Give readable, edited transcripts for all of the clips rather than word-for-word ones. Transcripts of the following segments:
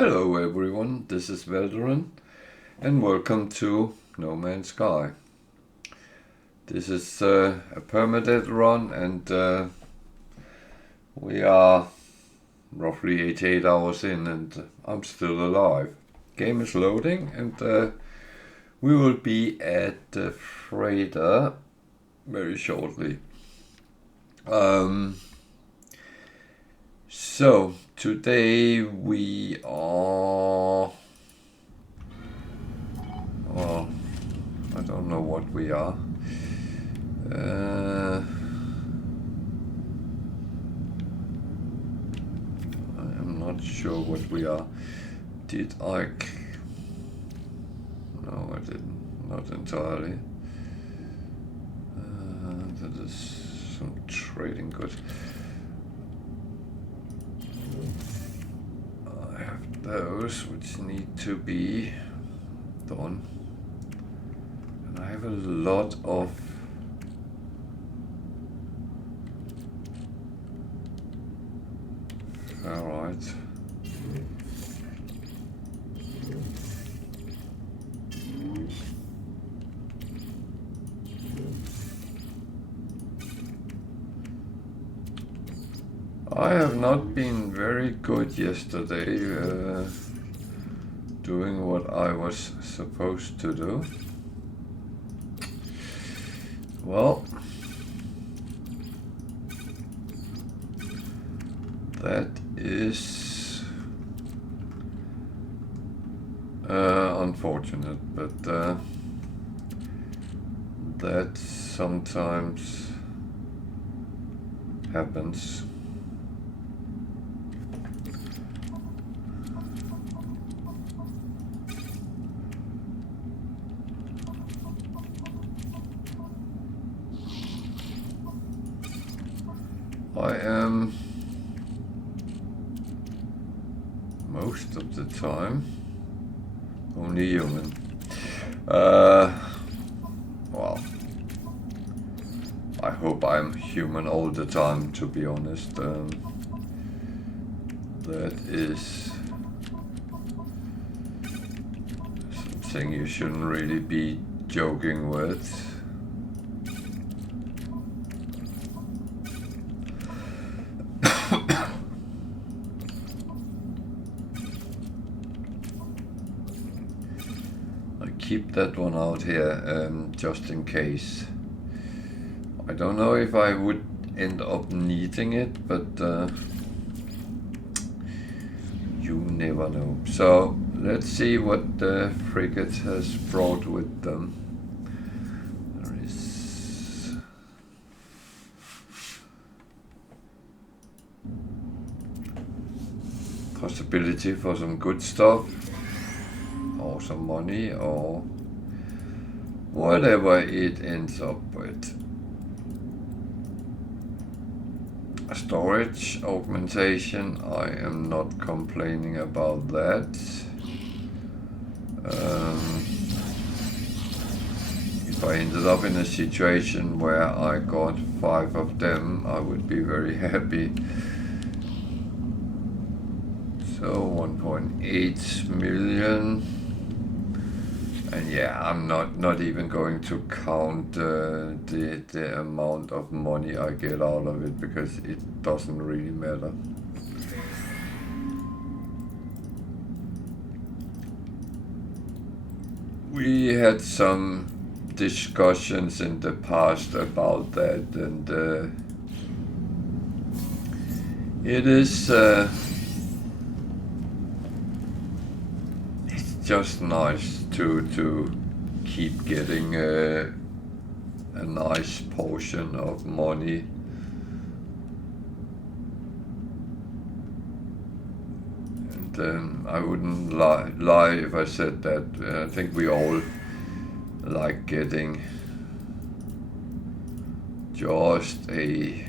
Hello everyone, this is Veteran and welcome to No Man's Sky. This is a Permadeath run and we are roughly 88 hours in and I'm still alive. Game is loading and we will be at the freighter very shortly. So today we are, well, I don't know what we are. I am not sure what we are. Did I? No, I didn't. Not entirely. That is some trading goods. I have those which need to be done. And I have a lot of ferrite. I have not been very good yesterday doing what I was supposed to do. Well, that is unfortunate, but that sometimes happens. I am most of the time only human. Well, I hope I'm human all the time, to be honest. That is something you shouldn't really be joking with. Keep that one out here just in case. I don't know if I would end up needing it, but you never know. So let's see what the frigate has brought with them. There is possibility for some good stuff, or some money, or whatever it ends up with. Storage augmentation, I am not complaining about that. If I ended up in a situation where I got 5 of them, I would be very happy. So 1.8 million. And yeah, I'm not even going to count the amount of money I get out of it, because it doesn't really matter. We had some discussions in the past about that, and it is it's just nice to keep getting a nice portion of money. And I wouldn't lie if I said that I think we all like getting just a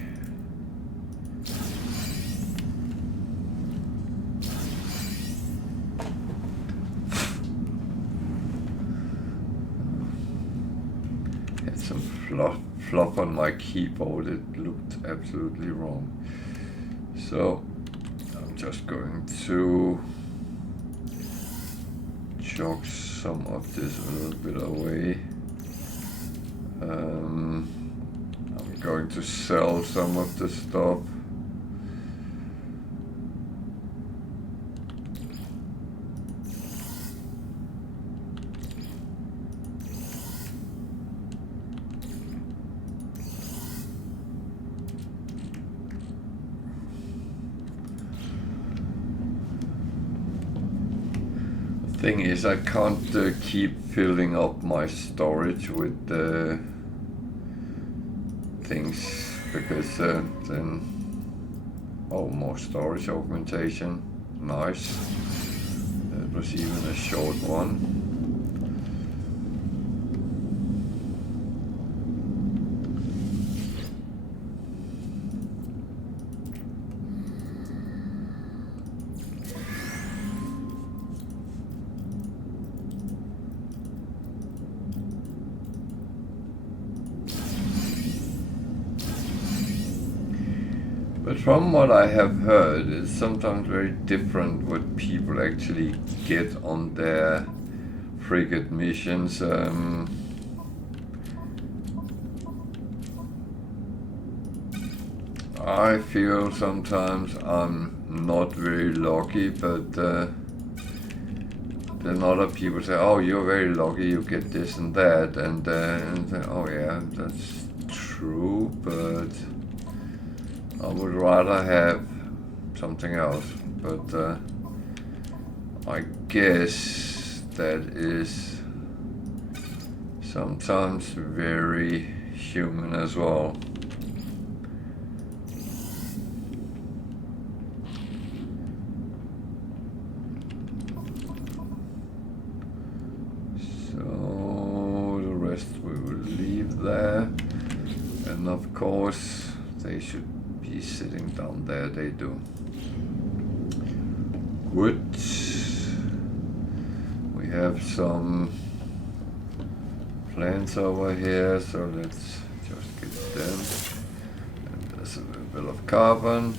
flop on my keyboard. It looked absolutely wrong. So I'm just going to jog some of this a little bit away. I'm going to sell some of the stuff. Thing is, I can't keep filling up my storage with things because then more storage augmentation. Nice. That was even a short one. But from what I have heard, it's sometimes very different what people actually get on their frigate missions. I feel sometimes I'm not very lucky, but then other people say, oh, you're very lucky, you get this and that, and oh yeah, that's true, but I would rather have something else, but I guess that is sometimes very human as well. So the rest we will leave there, and of course they should be sitting down there, they do. Good. We have some plants over here, so let's just get them. And there's a little bit of carbon.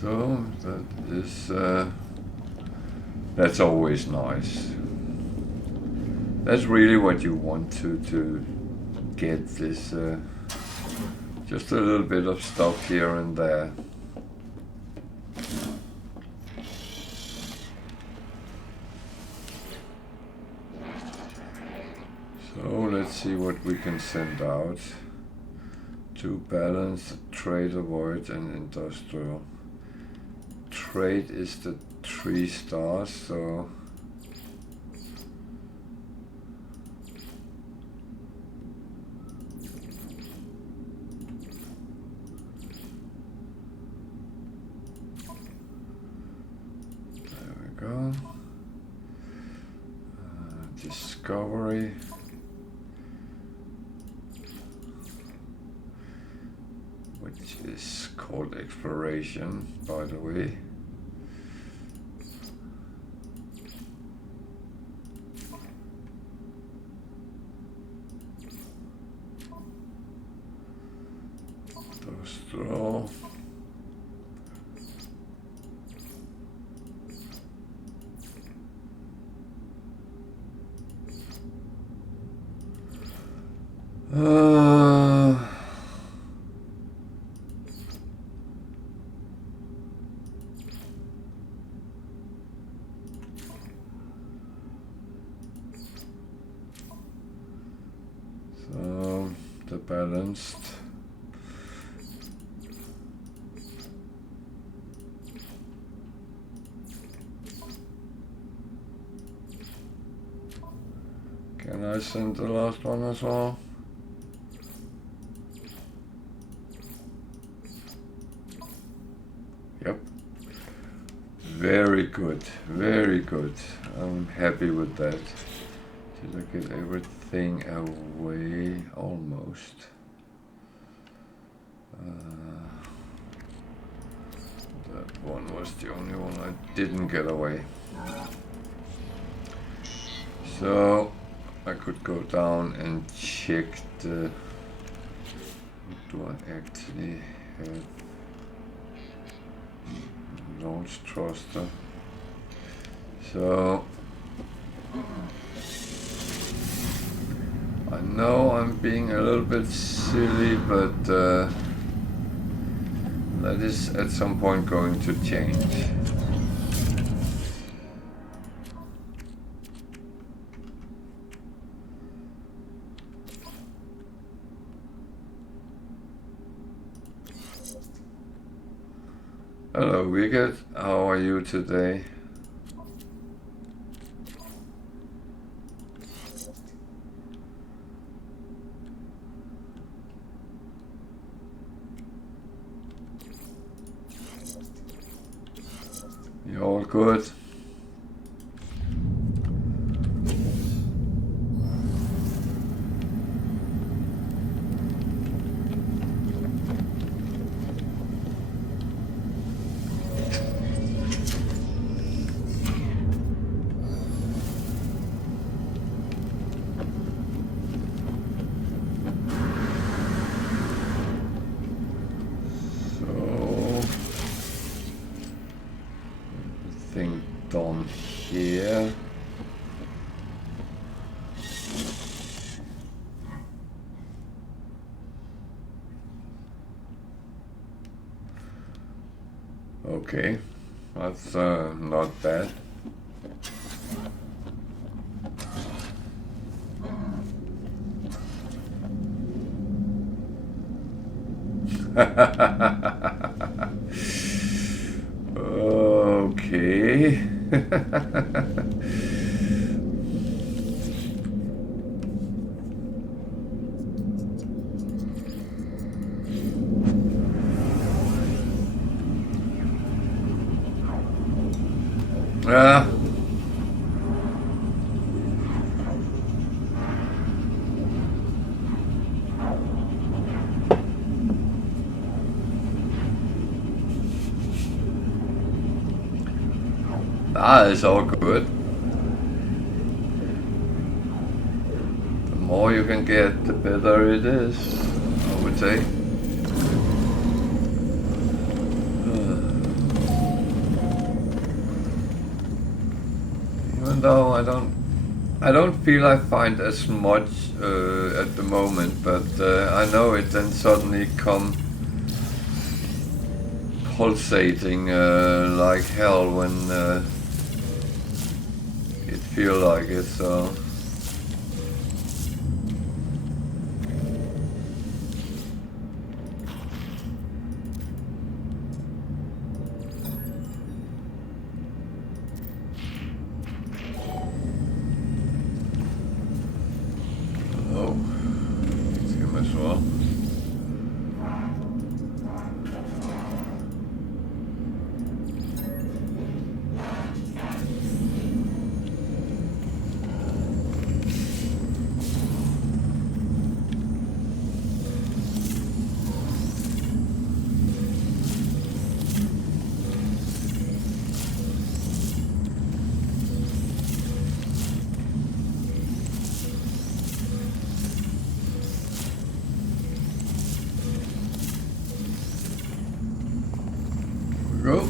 So that is that's always nice. That's really what you want to get this just a little bit of stuff here and there. So let's see what we can send out. To balance, trade, avoid, and industrial. Trade is the 3 stars, so there we go. Discovery. Which is called exploration, by the way. Throw. So the balanced. Can I send the last one as well? Yep. Very good, very good. I'm happy with that. Did I get everything away? Almost. That one was the only one I didn't get away. So I could go down and check the... Do I actually have launch thruster? So I know I'm being a little bit silly, but that is at some point going to change. Hello Wicked, how are you today? You all good? Down here. Okay, that's not bad. Okay. It's all good. The more you can get, the better it is, I would say. Even though I don't feel I find as much at the moment, but I know it then suddenly come pulsating like hell when it feel like it, so. Oh, it's him as well. Go.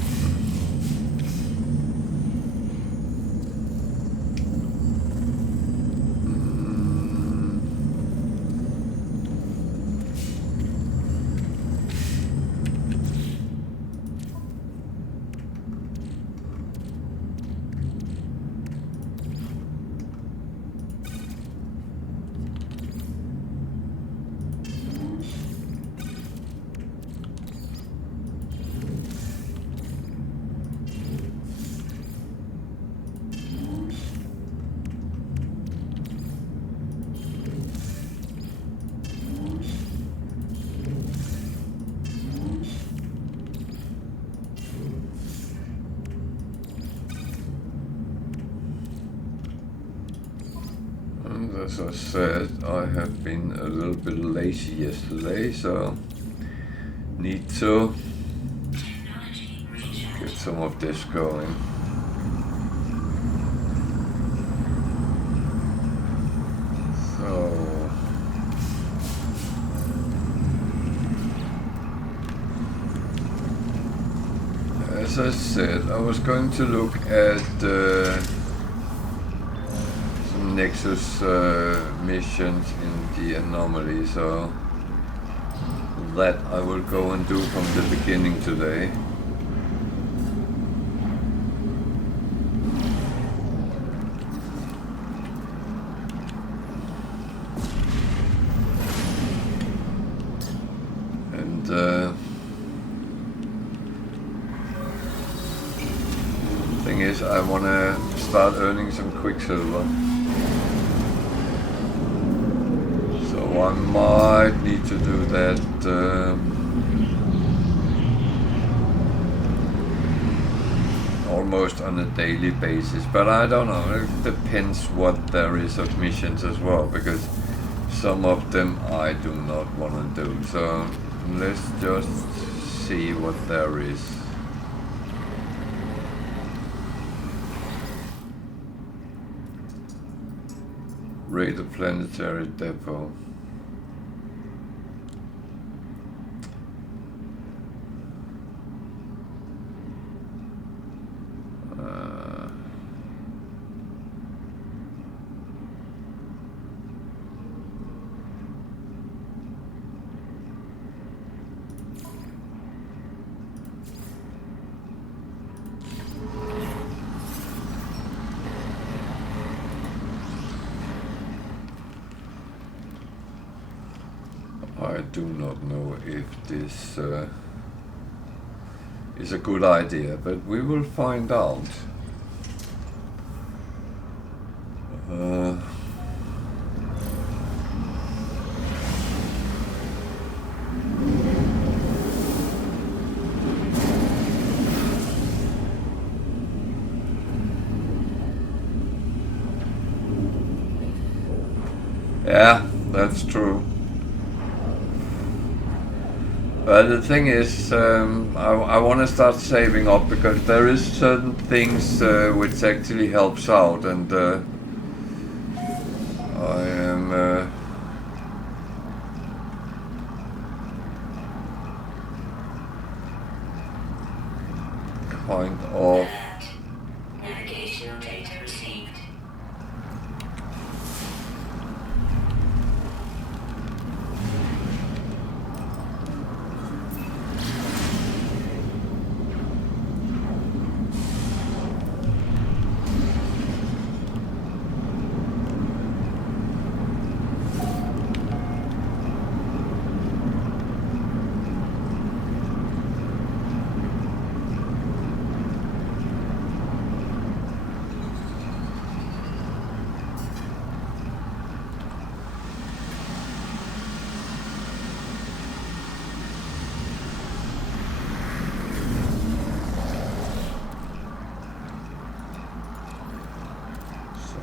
As I said, I have been a little bit lazy yesterday, so need to get some of this going. So as I said, I was going to look at some Nexus missions in the anomaly, so that I will go and do from the beginning today. And thing is, I want to start earning some Quicksilver. So I might need to do that almost on a daily basis, but I don't know, it depends what there is of missions as well, because some of them I do not want to do, so let's just see what there is. Raid a planetary depot. I do not know if this is a good idea, but we will find out. Yeah, that's true. But the thing is, I want to start saving up, because there is certain things which actually helps out, and I am kind of. Navigational data received.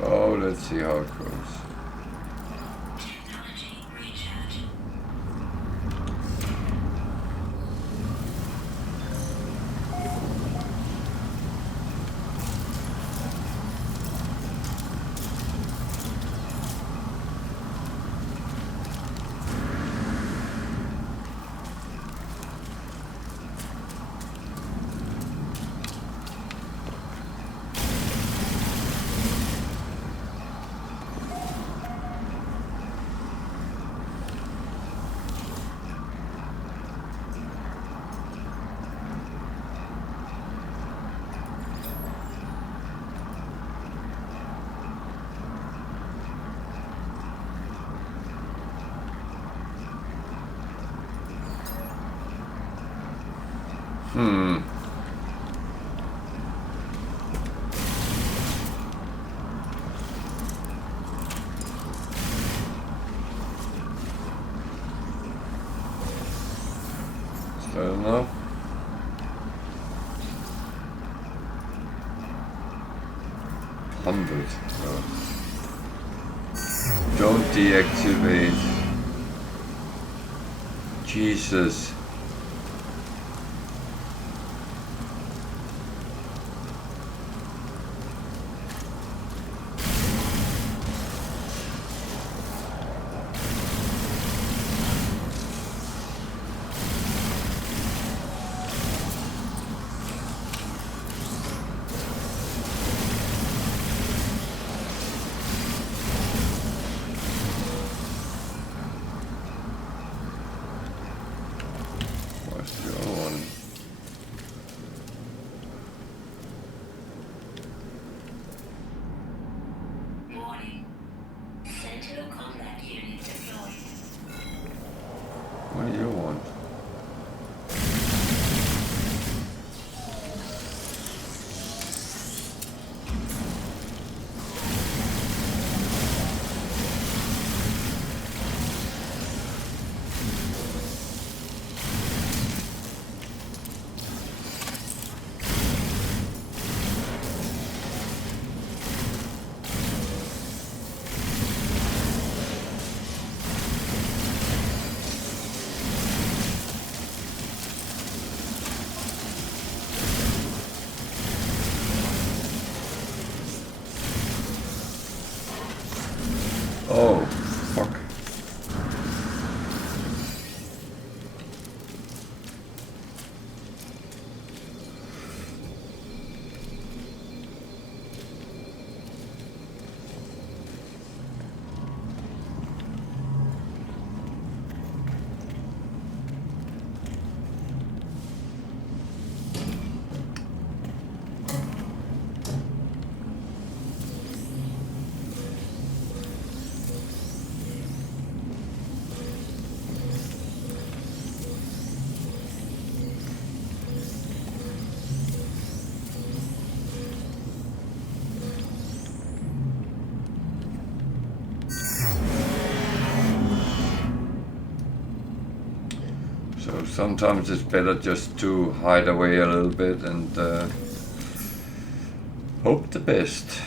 So let's see how it goes. Technology recharge. I don't know. $100. Don't deactivate. Jesus. So sometimes it's better just to hide away a little bit and hope the best.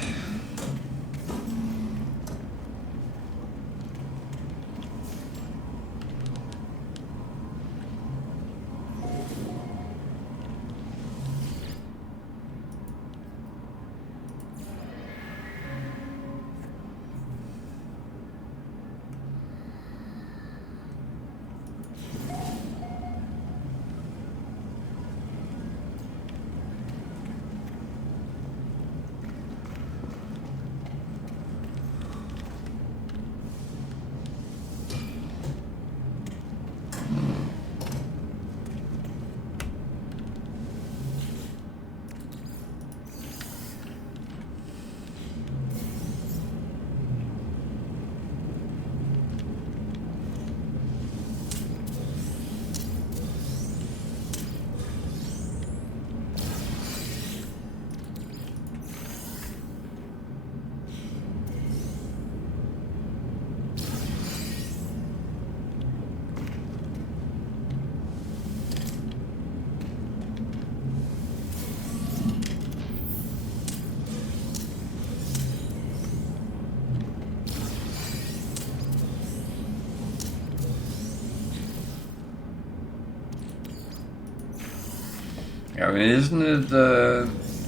I mean, isn't it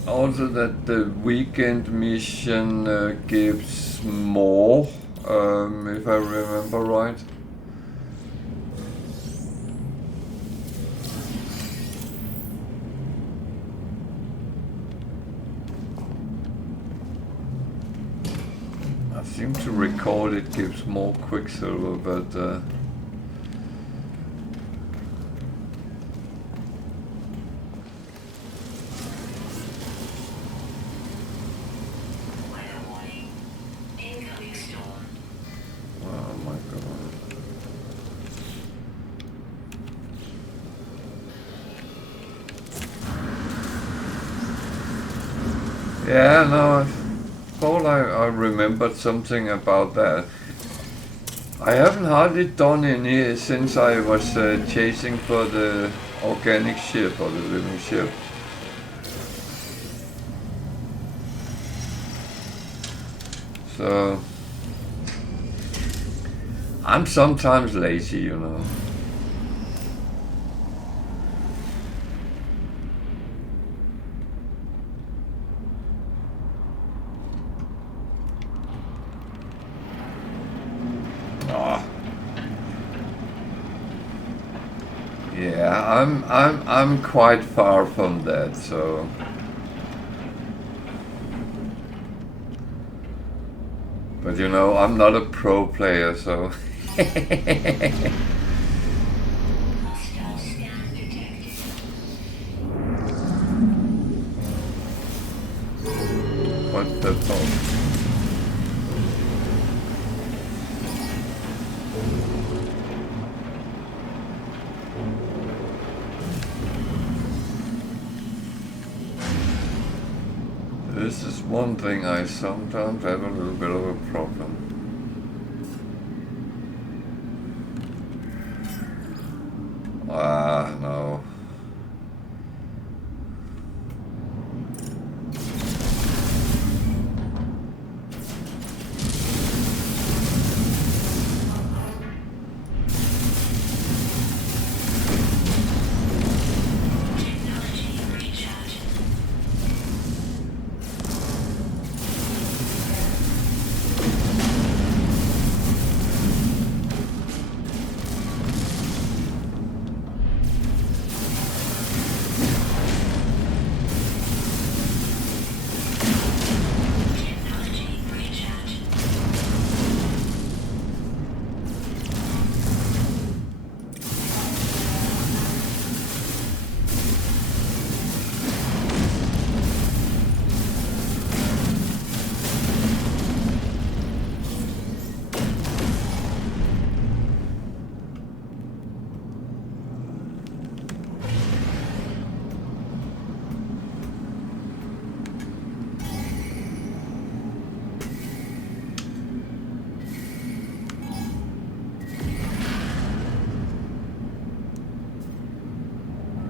also that the weekend mission gives more, if I remember right? I seem to recall it gives more Quicksilver, but yeah, no, I thought I remembered something about that. I haven't hardly done any since I was chasing for the organic ship or the living ship. So I'm sometimes lazy, you know. Yeah, I'm quite far from that, so but you know, I'm not a pro player, so what's the phone? This is one thing I sometimes have a little bit of a problem. No.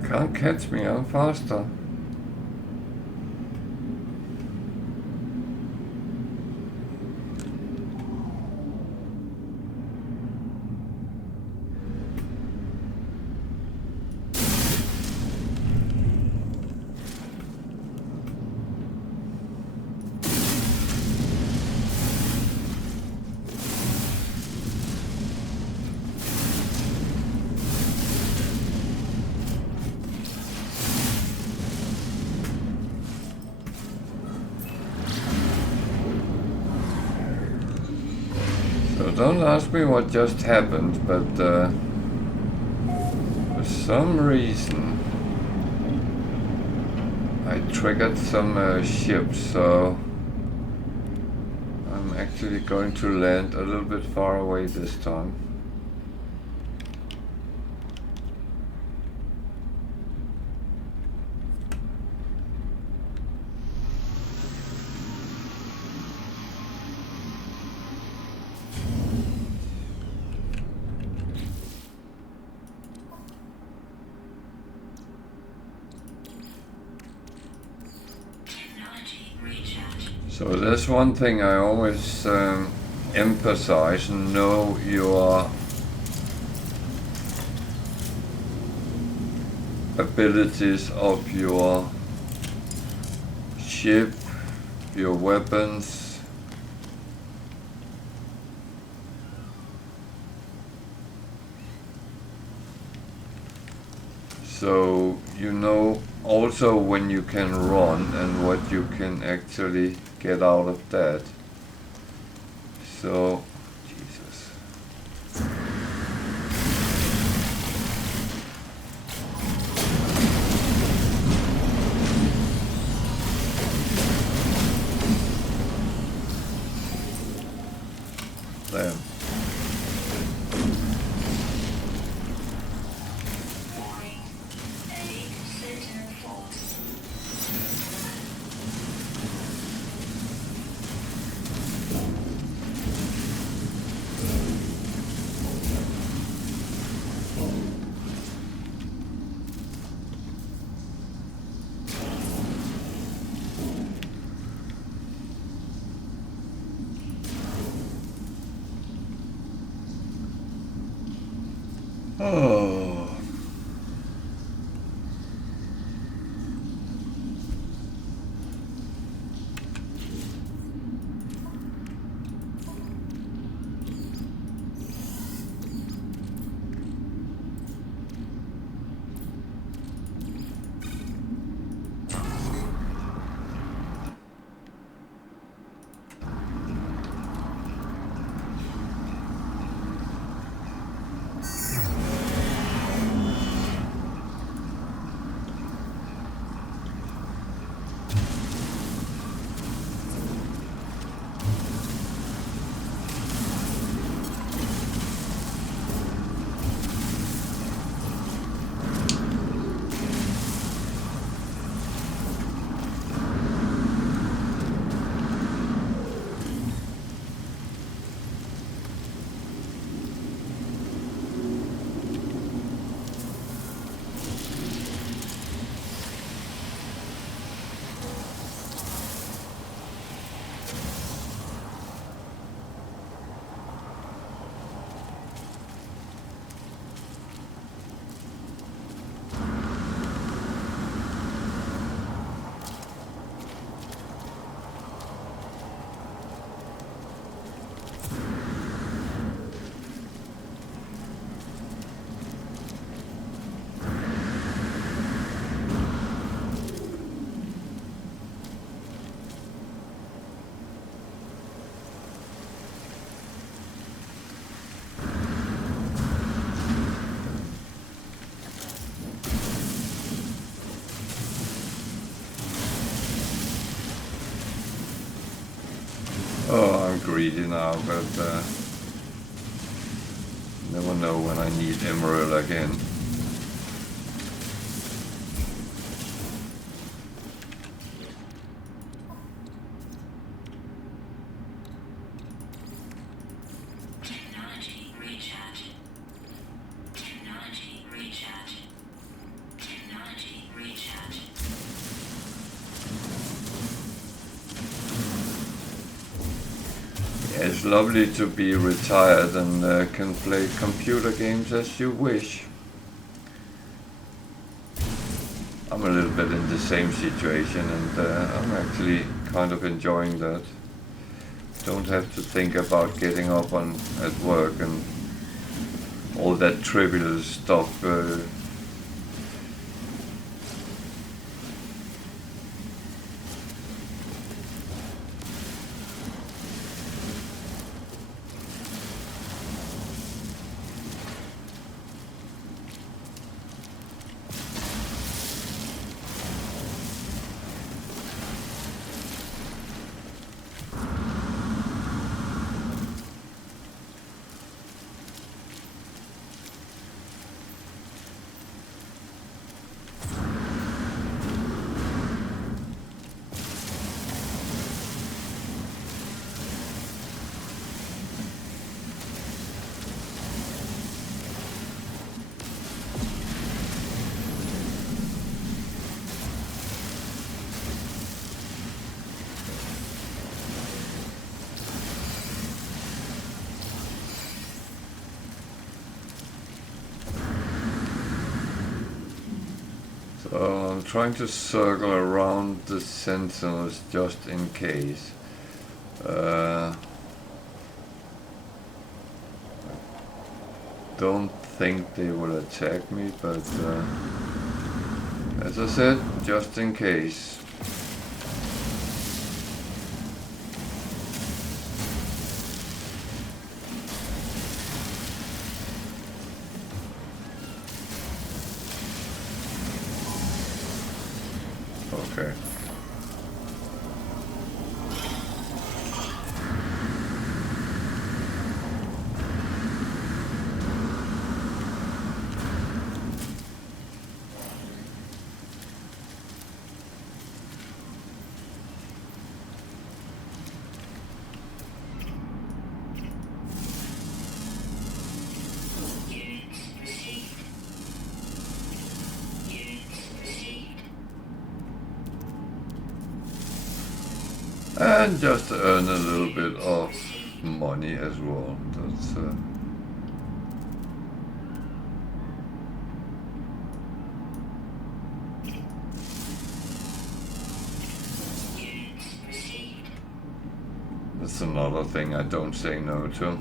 Can't catch me, I'm faster. Don't ask me what just happened, but for some reason I triggered some ships, so I'm actually going to land a little bit far away this time. So there's one thing I always emphasize: know your abilities of your ship, your weapons. So you know also when you can run and what you can actually get out of that. So, Jesus. Damn. Oh. Oh, I'm greedy now, but never know when I need emerald again. Technology recharge. Technology recharge. Technology It's lovely to be retired and can play computer games as you wish. I'm a little bit in the same situation, and I'm actually kind of enjoying that. Don't have to think about getting up at work and all that trivial stuff. So I'm trying to circle around the sentinels just in case. Don't think they will attack me, but as I said, just in case. Okay. And just earn a little bit of money as well. That's that's another thing I don't say no to.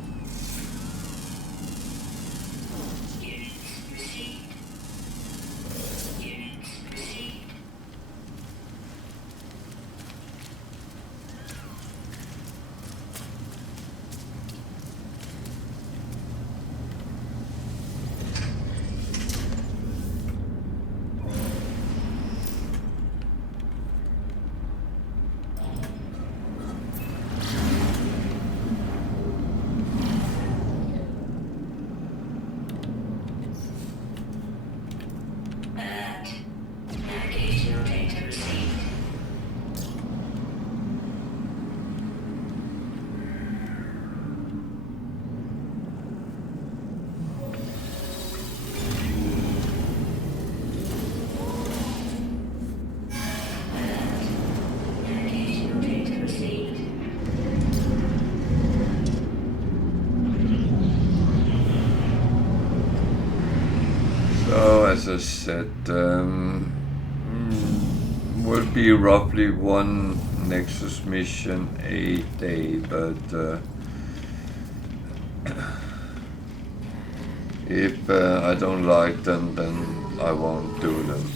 Navigational data received. Navigational data received. So as I said, will be roughly one Nexus mission a day, but if I don't like them, then I won't do them.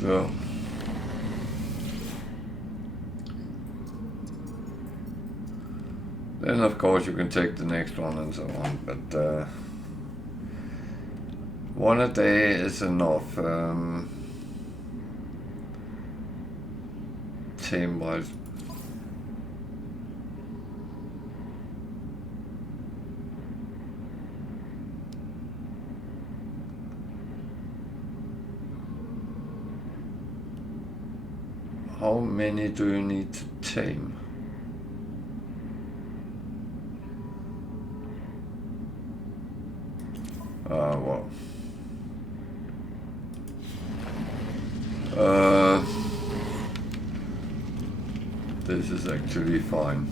So then of course you can take the next one and so on, but one a day is enough. Team-wise. How many do you need to tame? Well. This is actually fine.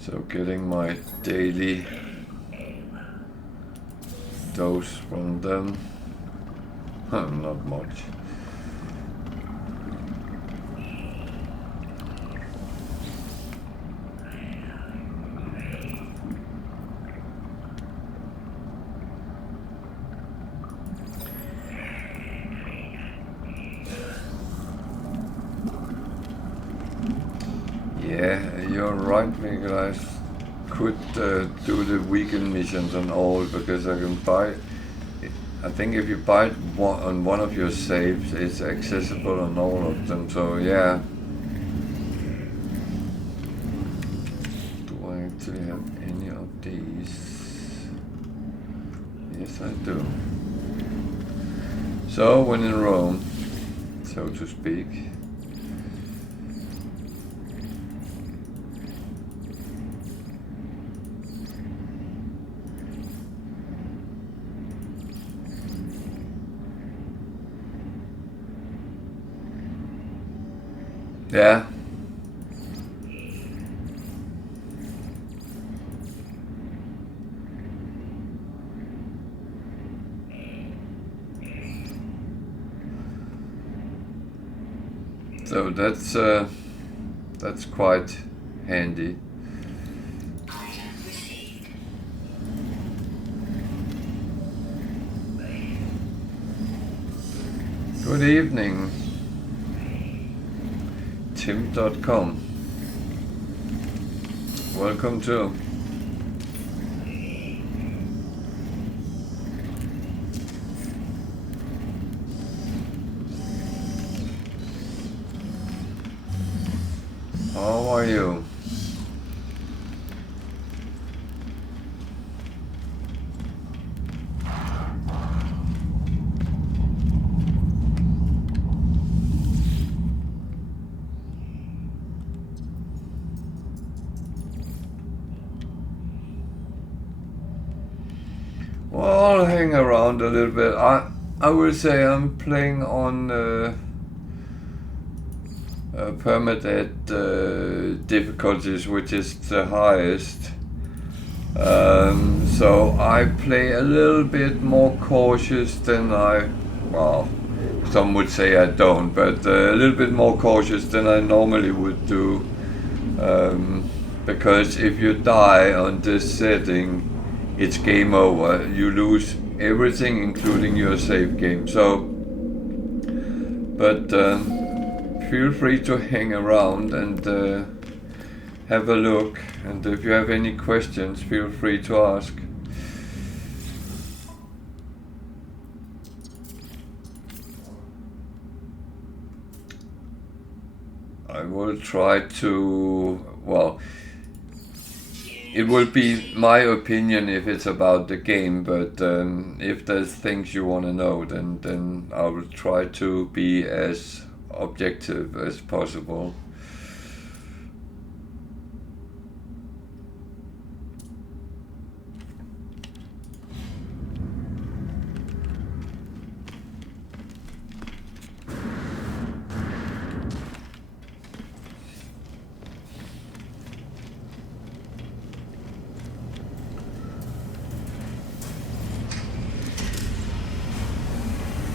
So getting my daily dose from them. Not much. Yeah, you're right, Miguel. I could do the weekend missions on all because I can buy. I think if you buy it on one of your saves, it's accessible on all of them. So yeah. Do I actually have any of these? Yes, I do. So when in Rome, so to speak. Yeah. So that's quite handy. Good evening. Tim.com. Welcome to. How are you? Well, I'll hang around a little bit. I will say I'm playing on Permadeath difficulties, which is the highest. So I play a little bit more cautious than well, some would say I don't, but a little bit more cautious than I normally would do. Because if you die on this setting, it's game over. You lose everything, including your save game. So, but feel free to hang around and have a look. And if you have any questions, feel free to ask. I will try to, well, it will be my opinion if it's about the game, but if there's things you want to know, then I will try to be as objective as possible.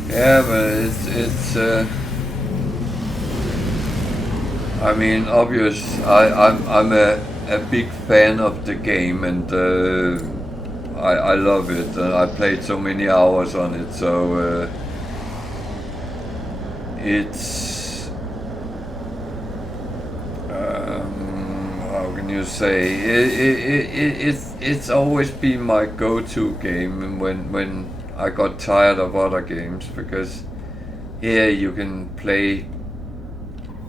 Yeah, but it's I mean, I'm a big fan of the game, and I love it. I played so many hours on it, so it's how can you say, it's always been my go-to game when I got tired of other games, because here you can play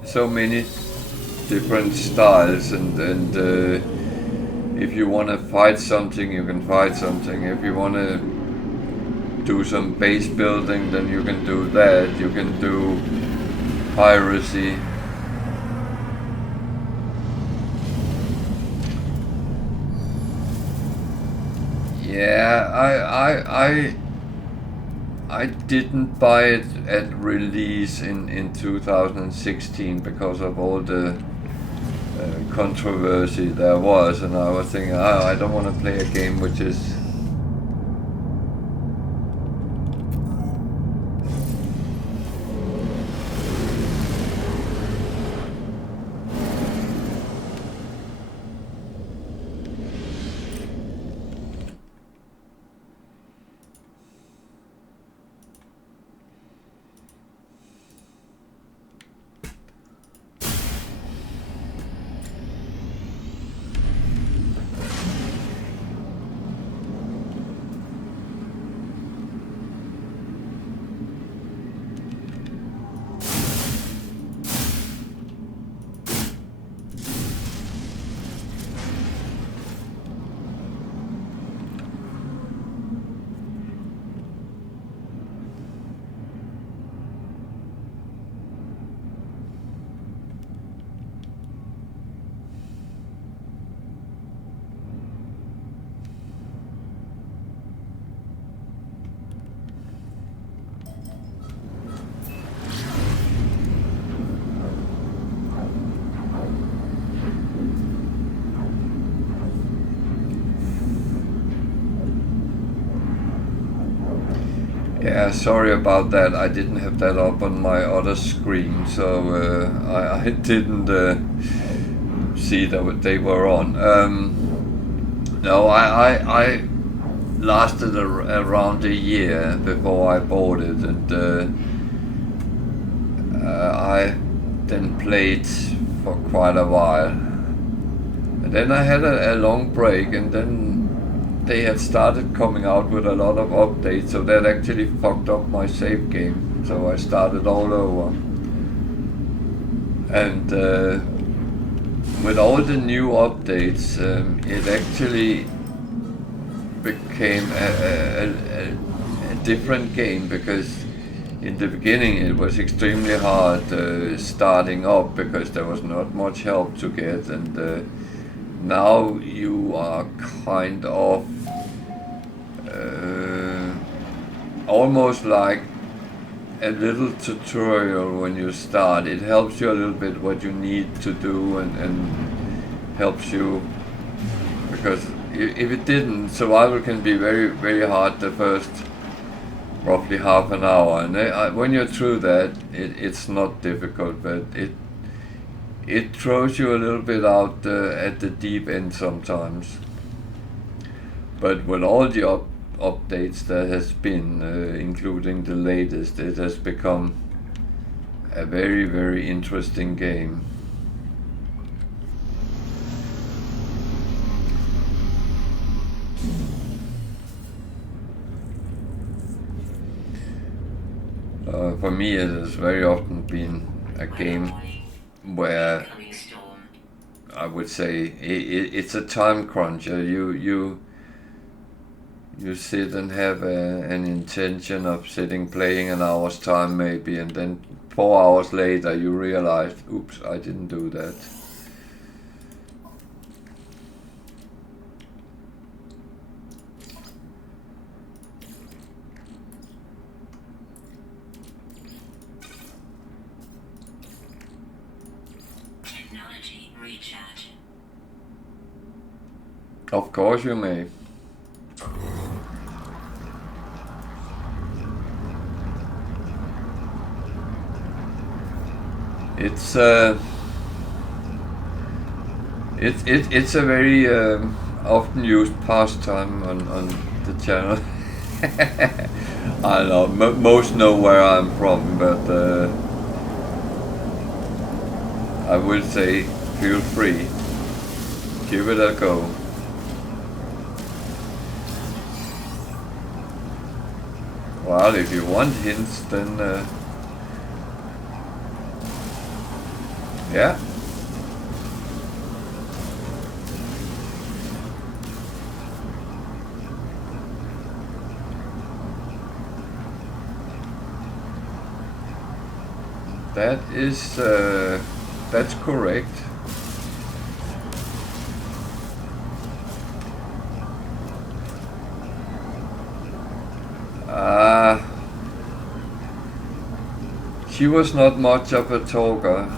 so many different styles, and if you want to fight something, you can fight something. If you want to do some base building, then you can do that. You can do piracy. Yeah, I didn't buy it at release in 2016 because of all the controversy there was, and I was thinking, I don't want to play a game which is yeah, sorry about that. I didn't have that up on my other screen, so I didn't see that they were on. No, I lasted around a year before I bought it, and I then played for quite a while. And then I had a long break, and then they had started coming out with a lot of updates, so that actually fucked up my save game. So I started all over. And with all the new updates, it actually became a different game, because in the beginning it was extremely hard starting up because there was not much help to get, and now you are kind of almost like a little tutorial when you start. It helps you a little bit what you need to do, and helps you, because if it didn't, survival can be very, very hard the first roughly half an hour, and when you're through that, it's not difficult, but it throws you a little bit out at the deep end sometimes. But with all the updates that has been, including the latest, it has become a very, very interesting game. For me, it has very often been a game where I would say it's a time cruncher. You sit and have an intention of sitting playing an hour's time maybe, and then 4 hours later you realize, oops, I didn't do that. Of course you may. It's it's a very often used pastime on the channel. I don't know, most know where I'm from, but I will say feel free, give it a go. Well, if you want hints, then yeah. That is, that's correct. She was not much of a talker.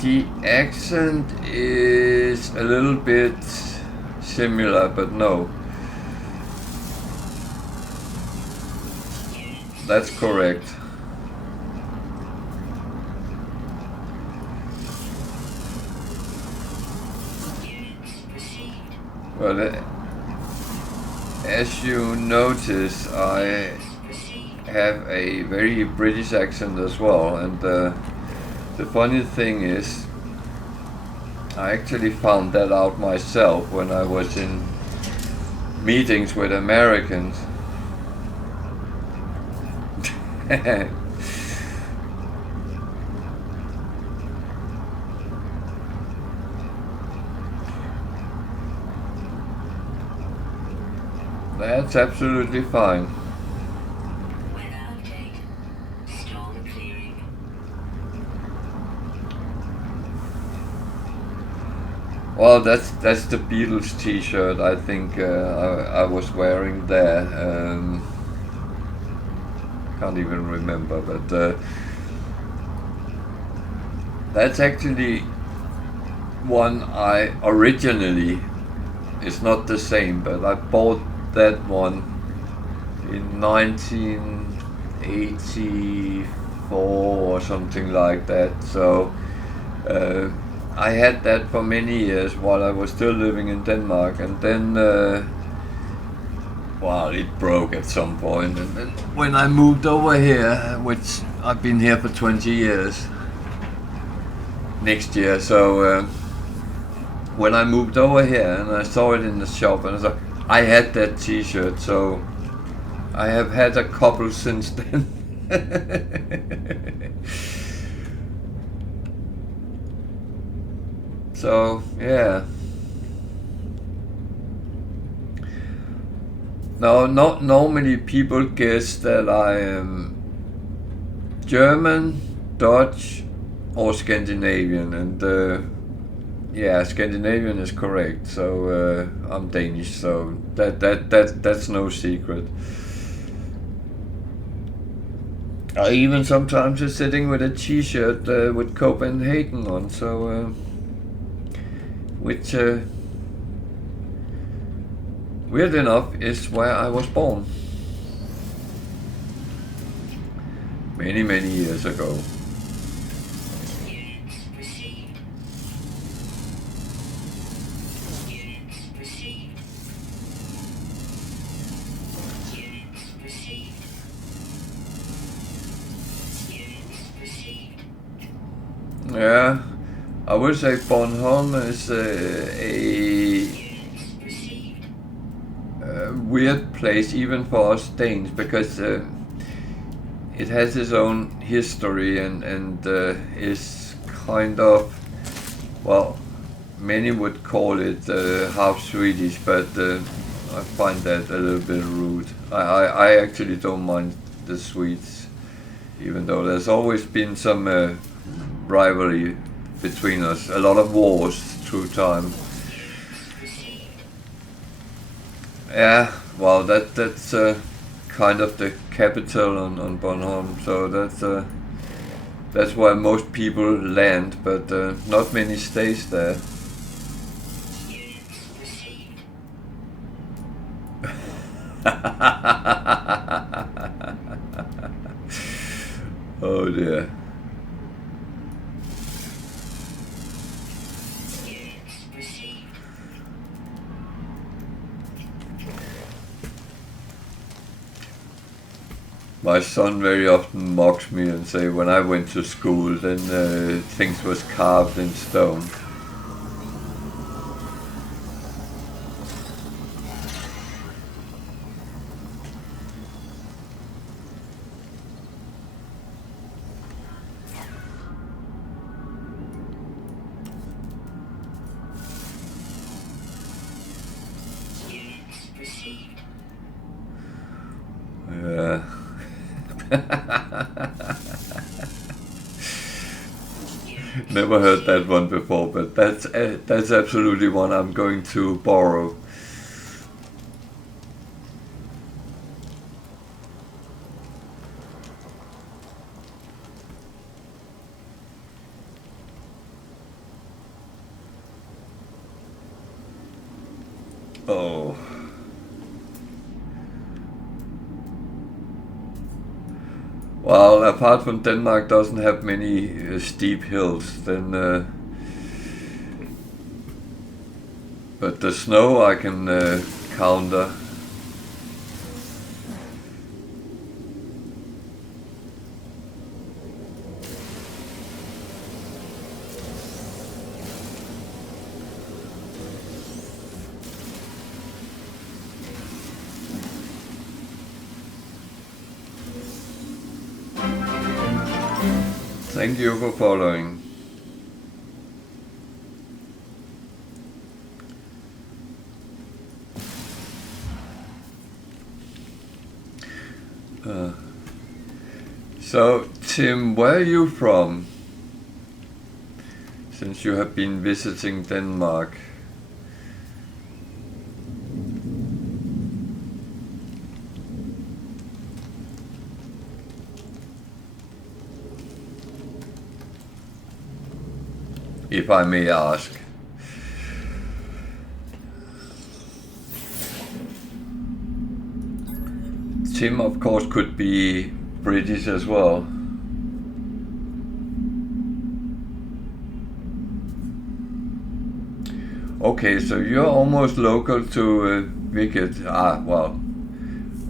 The accent is a little bit similar, but no. That's correct. Well, as you notice, I have a very British accent as well, and the funny thing is, I actually found that out myself when I was in meetings with Americans. That's absolutely fine. Well, that's the Beatles T-shirt I think I was wearing there. Can't even remember, but that's actually one I originally. It's not the same, but I bought that one in 1984 or something like that. So I had that for many years while I was still living in Denmark, and then well, it broke at some point, and then when I moved over here, which I've been here for 20 years next year, so when I moved over here and I saw it in the shop, and I had that T-shirt, so I have had a couple since then. So yeah. Now, not normally people guess that I am German, Dutch, or Scandinavian, and yeah, Scandinavian is correct. So I'm Danish, so that's no secret. I even sometimes is sitting with a T-shirt with Copenhagen on, so which weird enough is where I was born many years ago. Yeah, I would say Bornholm is a weird place even for us Danes, because it has its own history and is kind of, well, many would call it half Swedish, but I find that a little bit rude. I actually don't mind the Swedes, even though there's always been some rivalry between us, a lot of wars through time. Yeah, well, that's kind of the capital on Bornholm, so that's where most people land, but not many stays there. Oh dear. My son very often mocks me and say when I went to school, then things was carved in stone. Never heard that one before, but that's absolutely one I'm going to borrow. Oh. Well, apart from Denmark doesn't have many steep hills, then but the snow I can counter. Thank you for following. So, Tim, where are you from? Since you have been visiting Denmark. If I may ask. Tim, of course, could be British as well. Okay, so you're almost local to Wicked. Ah, well,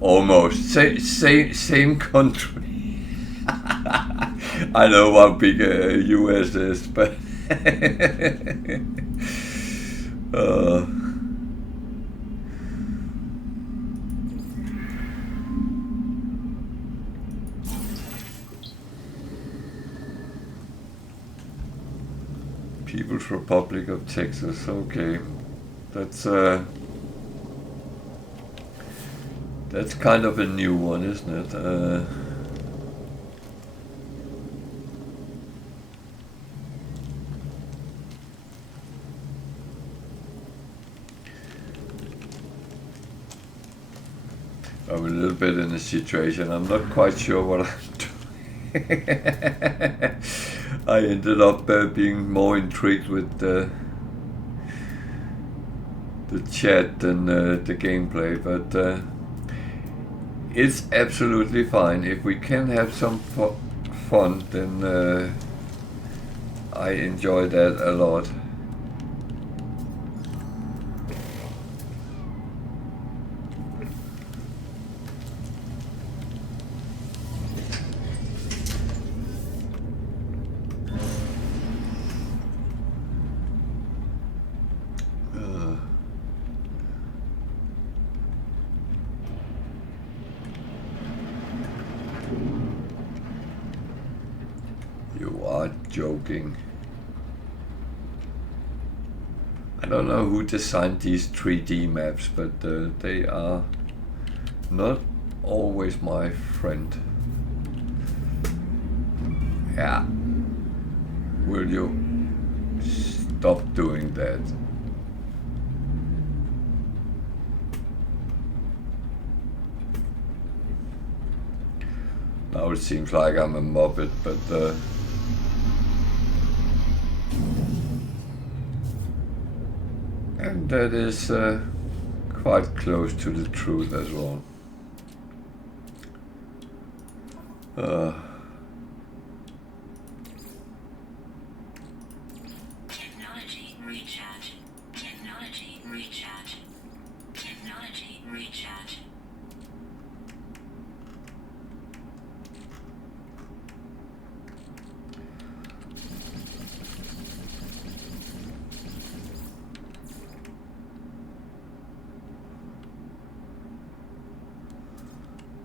almost. Same country. I know how big US is, but People's Republic of Texas. Okay, that's kind of a new one, isn't it? I'm a little bit in a situation. I'm not quite sure what I'm doing. I ended up being more intrigued with the chat than the gameplay, but it's absolutely fine. If we can have some fun, then I enjoy that a lot. Joking. I don't know who designed these 3D maps, but they are not always my friend. Yeah. Will you stop doing that? Now it seems like I'm a muppet, but and that is quite close to the truth as well. Technology recharge. Technology recharge. Technology recharge.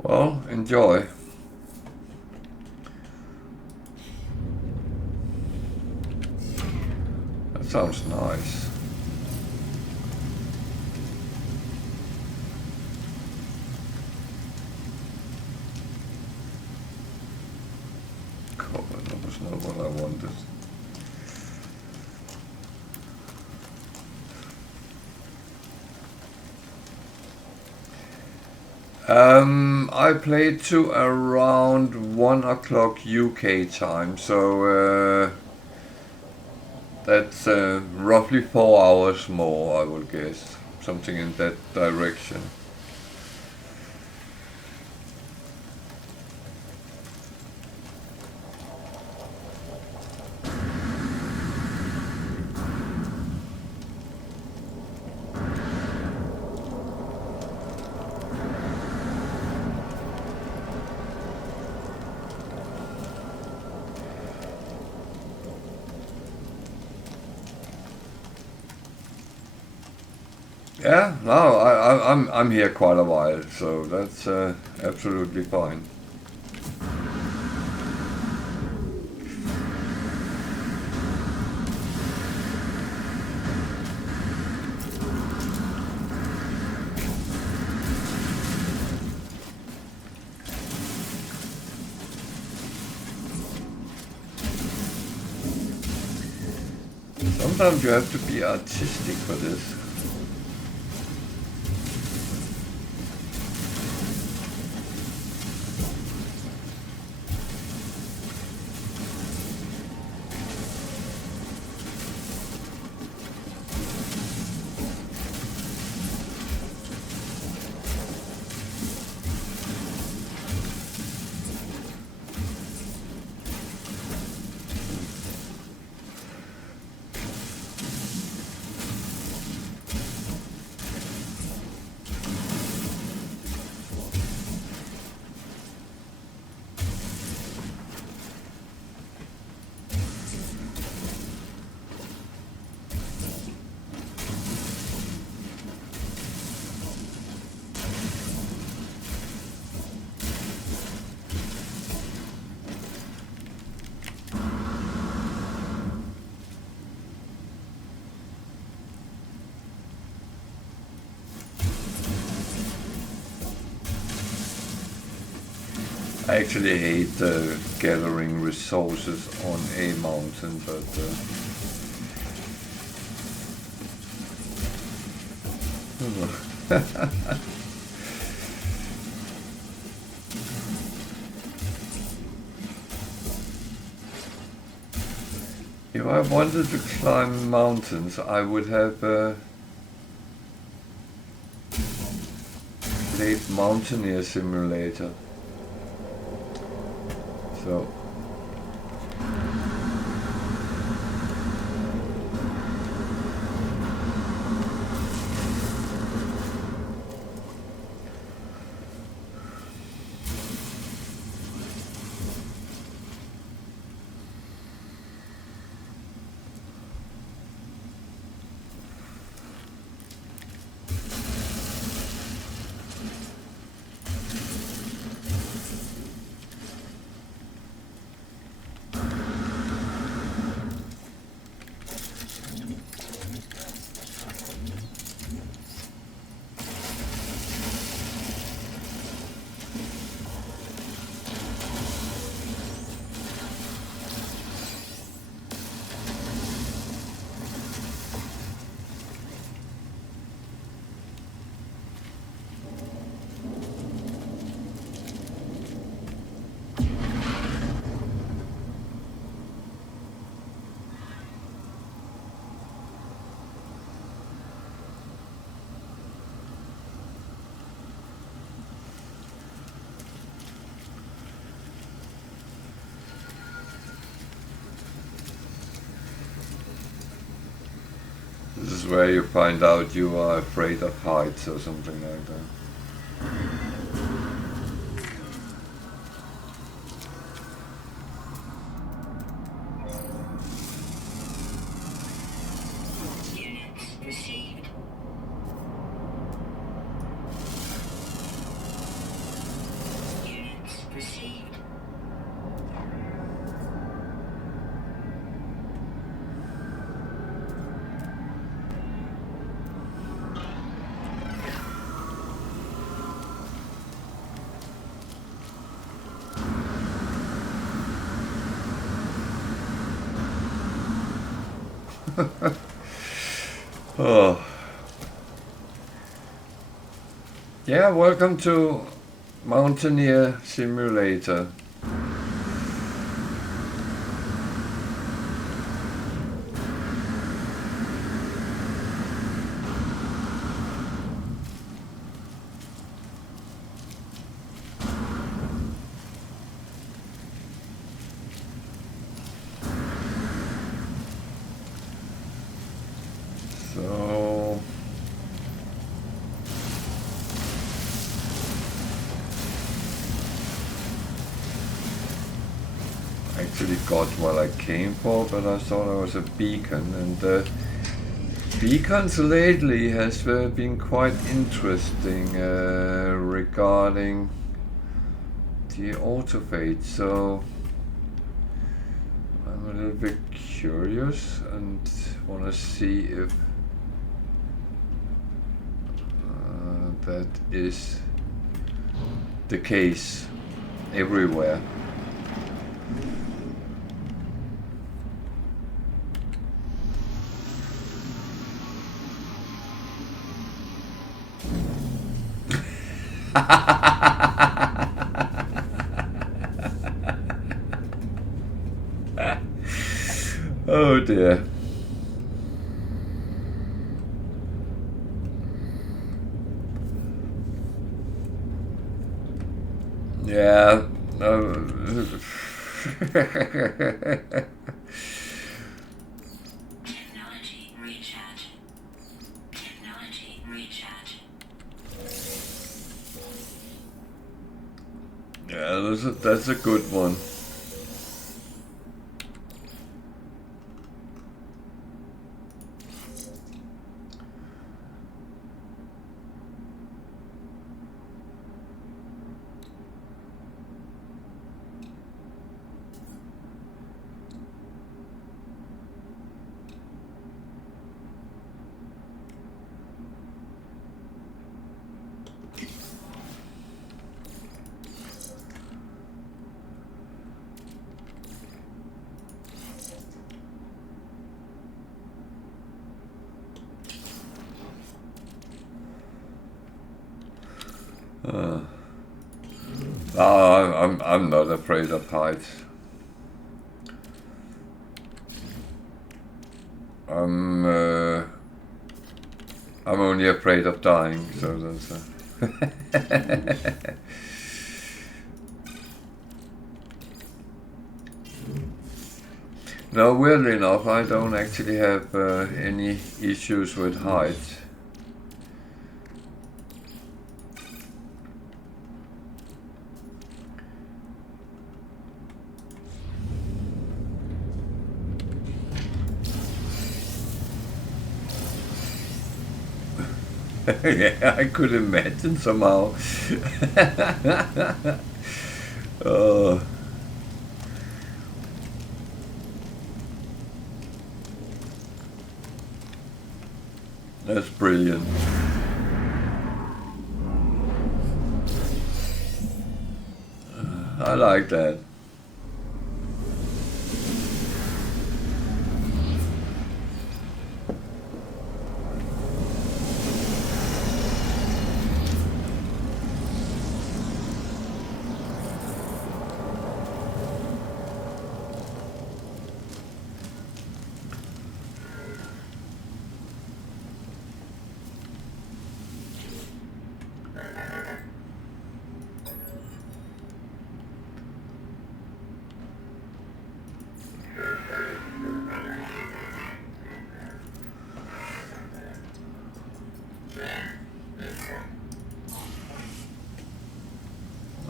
Well, enjoy. That sounds nice. Oh, that was not what I wanted. I played to around 1 o'clock UK time, so that's roughly 4 hours more, I would guess. Something in that direction. Yeah, no, I'm here quite a while, so that's absolutely fine. Sometimes you have to be artistic for this. I actually hate gathering resources on a mountain, but if I wanted to climb mountains, I would have played Mountaineer Simulator. So this is where you find out you are afraid of heights or something like that. Units received. Units received. Oh. Yeah, welcome to Mountaineer Simulator. So actually got what I came for, but I thought I was a beacon, and beacons lately has been quite interesting regarding the autofate, so I'm a little bit curious and want to see if that is the case everywhere. Oh dear. Yeah. Technology recharge. Technology recharge. Yeah, that's a good one. I'm not afraid of heights. I'm only afraid of dying, so that's No, weirdly enough, I don't actually have any issues with heights. Yeah, I could imagine somehow. Oh. That's brilliant. I like that.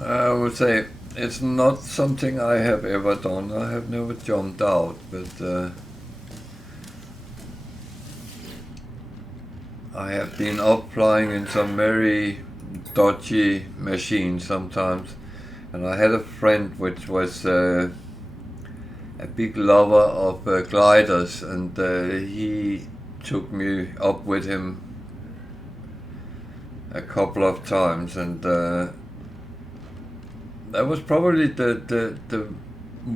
I would say it's not something I have ever done. I have never jumped out, but I have been up flying in some very dodgy machines sometimes. And I had a friend which was a big lover of gliders, and he took me up with him a couple of times, and that was probably the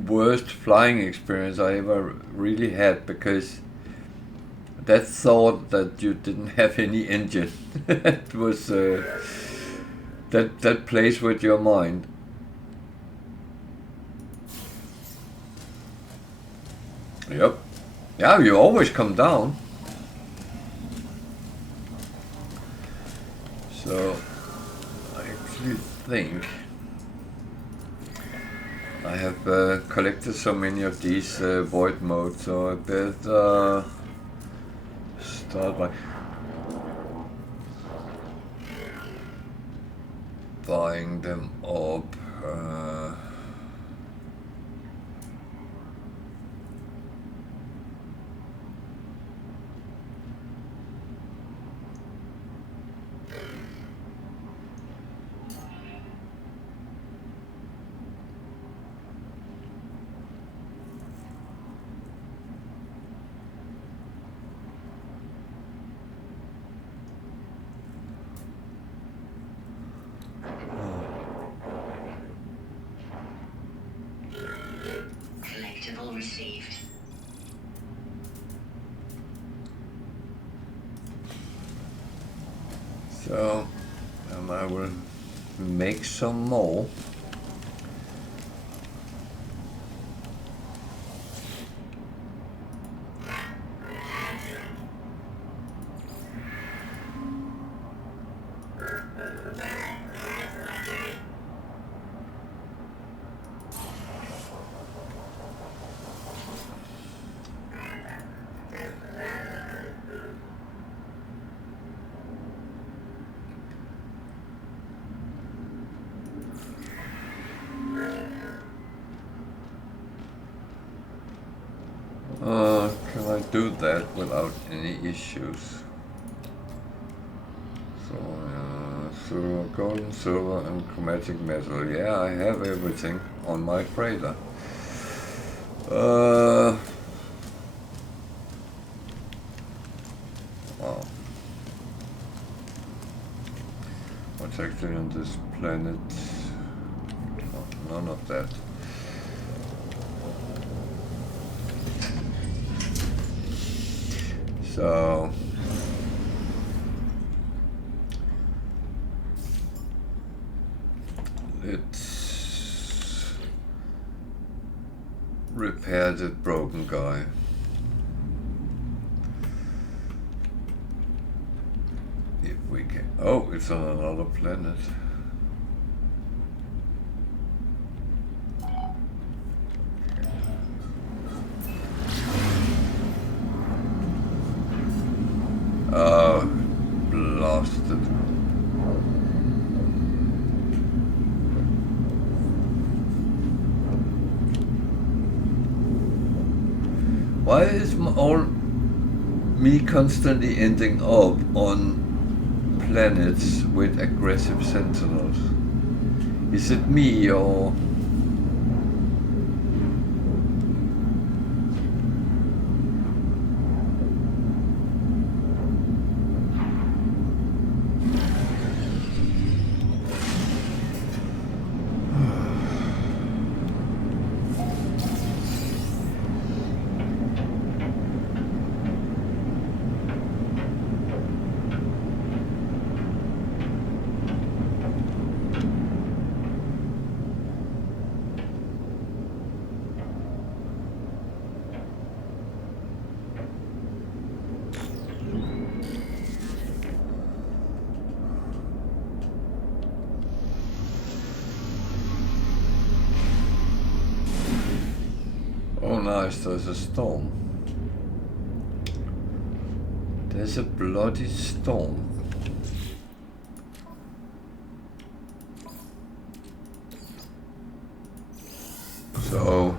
worst flying experience I ever really had, because that thought that you didn't have any engine. It was that plays with your mind. Yep. Yeah, you always come down. So I actually think I have collected so many of these void modes, so I better start by buying them up. Collectible received. So, I will make some more. Can I do that without any issues? So, silver, golden, silver, and chromatic metal. Yeah, I have everything on my freighter. Wow. What's actually on this planet? Oh, none of that. So let's repair the broken guy. If we can. Oh, it's on another planet. Blasted. Why is me constantly ending up on planets with aggressive sentinels? Is it me or... Oh nice, there's a storm. There's a bloody storm. So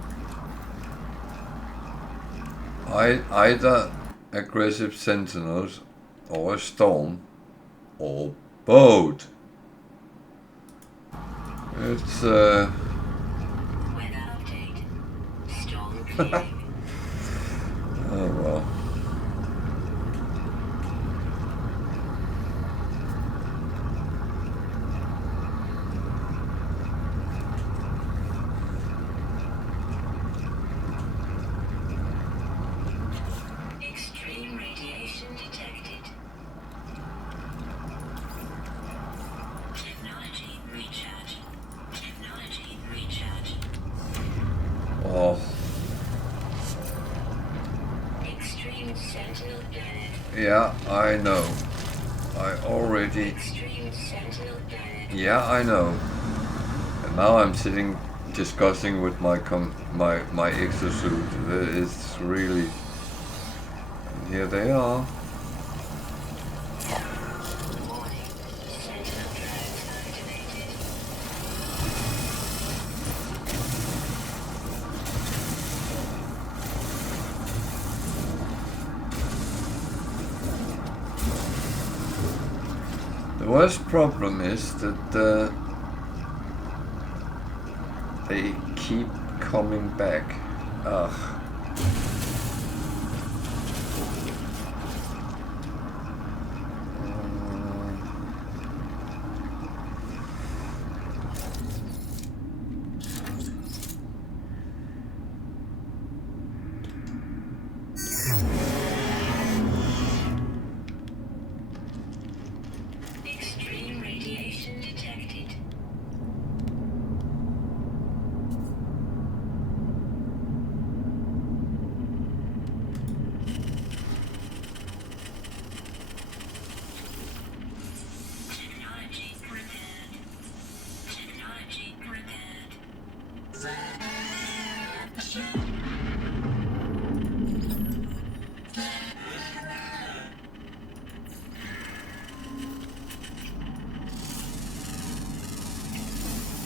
either aggressive sentinels or a storm or both. It's Weather update. Storm clearing. oh well. Extreme radiation. Oh, Extreme Sentinel planet. yeah, I know. I already... Extreme Sentinel planet. Yeah, I know. And now I'm sitting discussing with my my exosuit. It's really... And here they are. Warning. Sentinel drones activated. The worst problem is that they keep coming back. Ugh. Extreme radiation detected. Technology prepared. Technology prepared.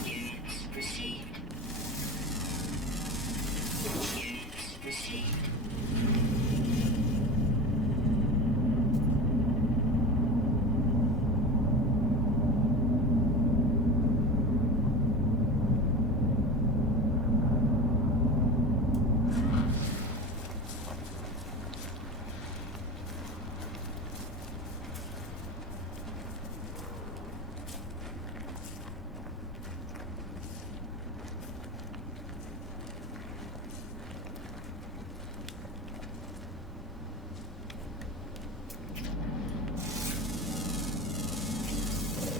Units received. Units received.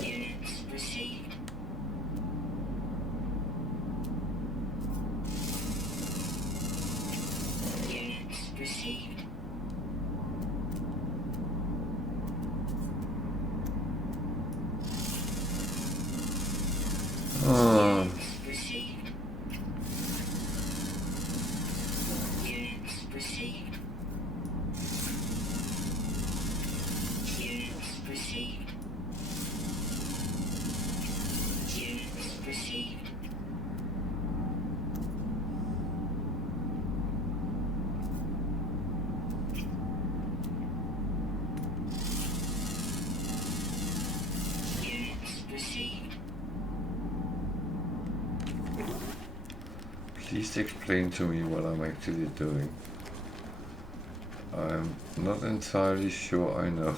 Units received. Units received. Oh. Units received. Units received. Units received. Units received. Units received. Please explain to me what I'm actually doing. I'm not entirely sure I know.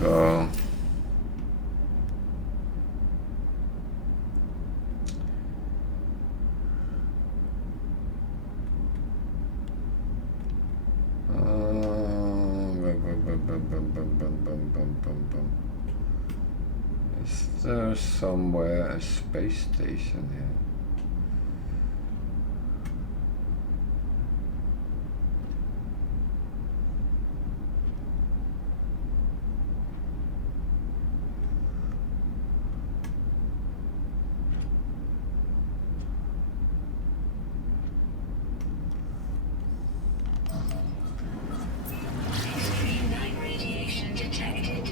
So... Is there somewhere a space station here? Extreme night radiation detected.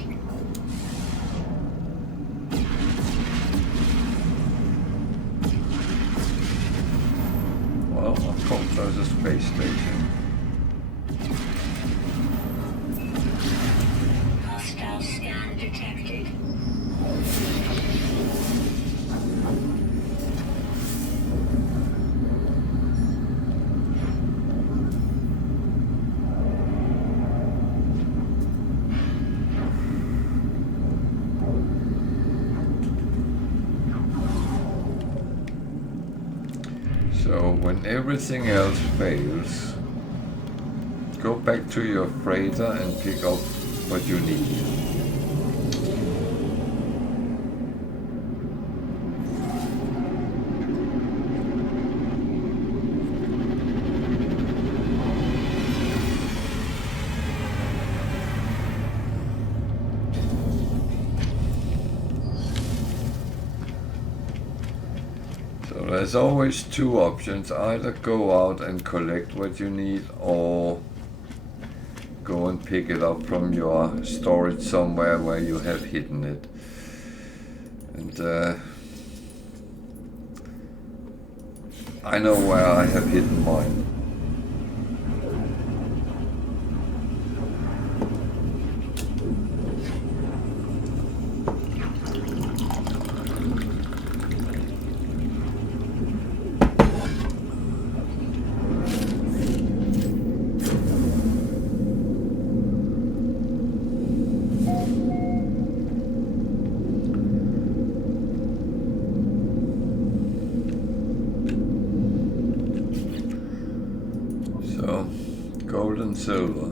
Well, of course there's a space station. Hostile scan detected. So when everything else fails, go back to your freighter and pick up what you need. There's always two options, either go out and collect what you need or go and pick it up from your storage somewhere where you have hidden it. And I know where I have hidden mine. Gold and silver.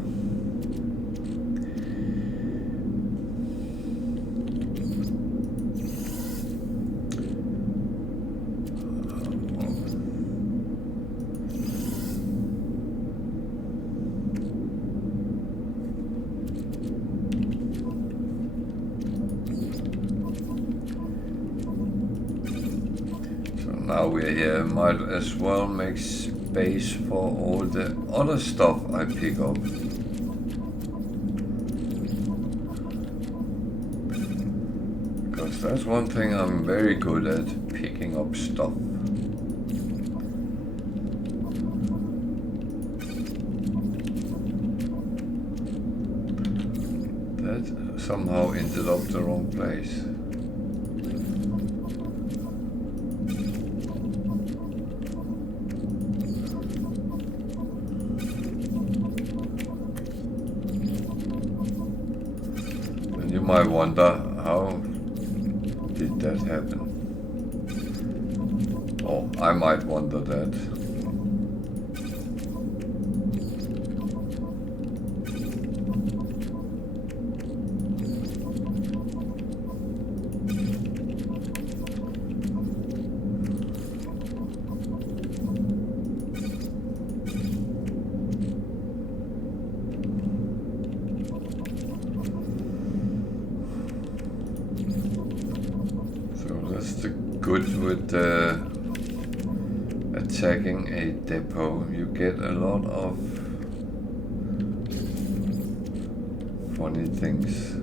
So now we're here, might as well make space for all the other stuff I pick up. Because that's one thing I'm very good at, picking up stuff. That somehow ended up the wrong place. You might wonder, how did that happen? Oh, I might wonder that. Good with attacking a depot. You get a lot of funny things.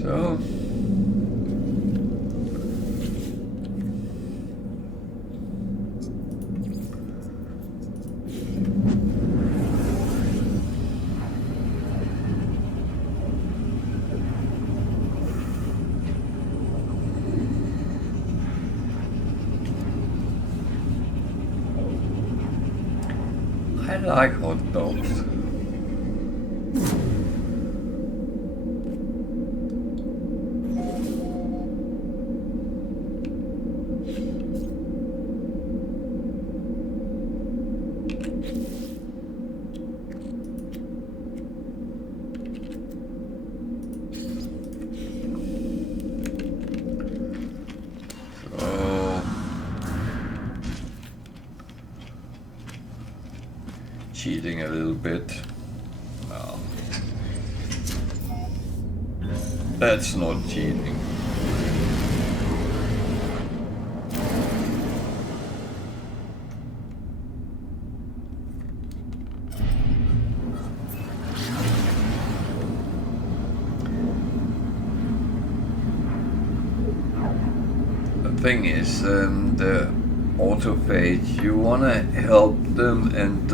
So I like hot dogs. Cheating a little bit. No. That's not cheating. The thing is, the autophage, you want to help them and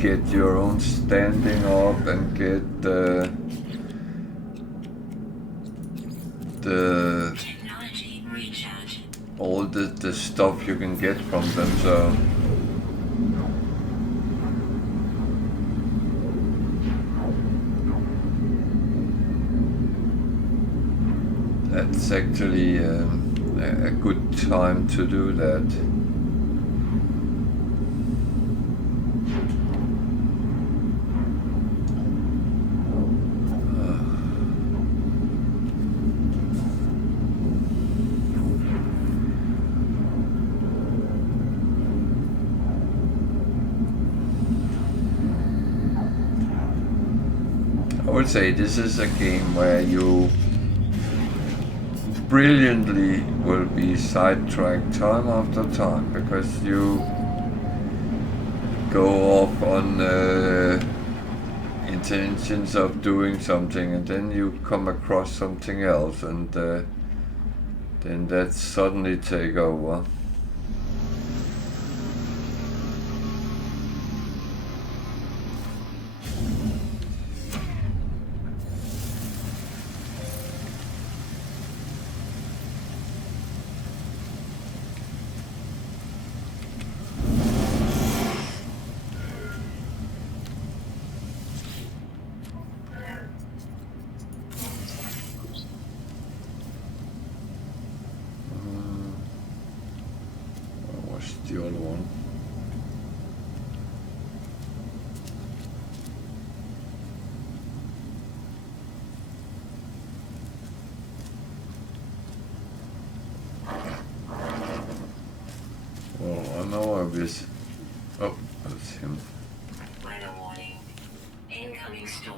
get your own standing up and get the all the stuff you can get from them. So that's actually a a good time to do that. I would say this is a game where you brilliantly will be sidetracked time after time, because you go off on intentions of doing something, and then you come across something else, and then that suddenly take over. The other one. Well, I know I was. Oh, that's him. Weather warning. Incoming storm.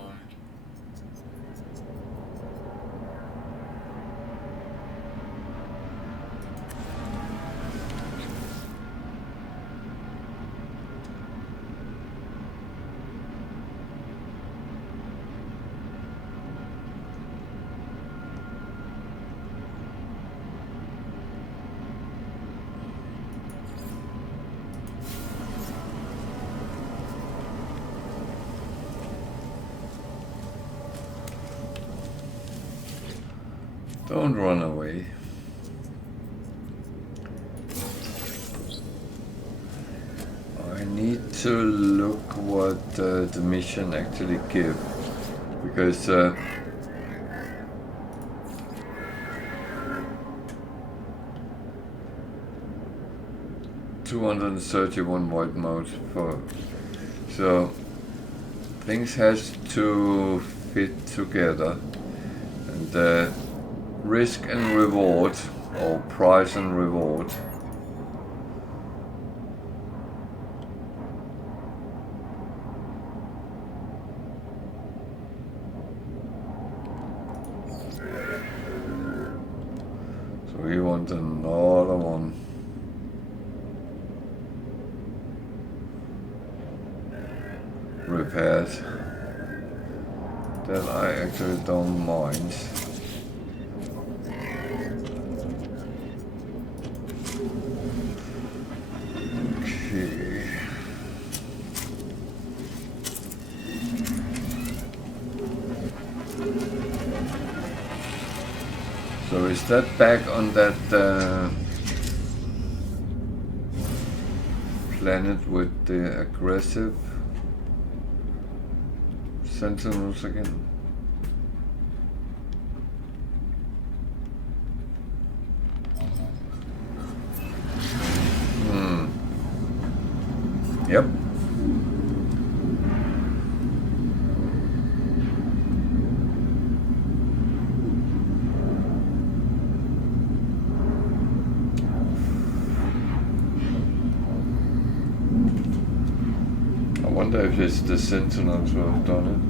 Don't run away. I need to look what the mission actually gives, because 231 white mode for, so things has to fit together, and risk and reward, or price and reward. So we want another one. Repaired. That I actually don't mind. Okay. So is that back on that planet with the aggressive sentinels again? Yep. I wonder if it's the sentinels who have done it.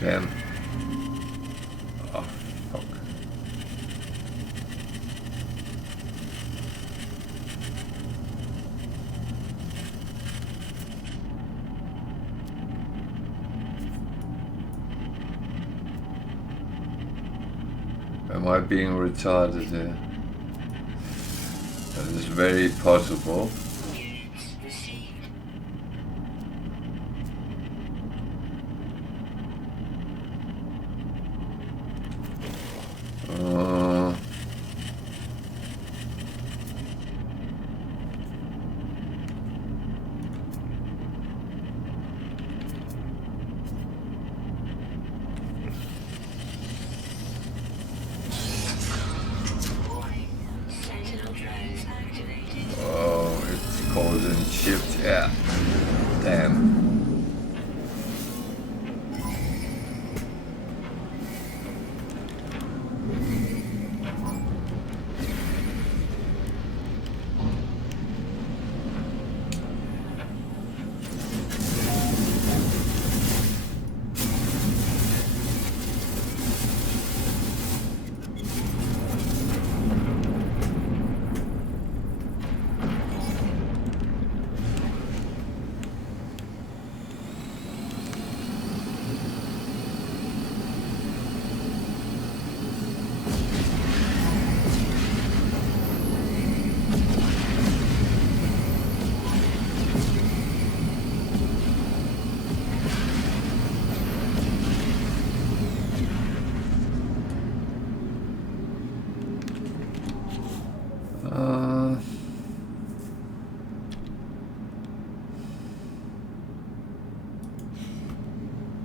Damn. Oh, fuck. Am I being retarded here? That is very possible. Units received. Warning. Sentinel drones activated. Oh, it's called in shift. Yeah. Damn.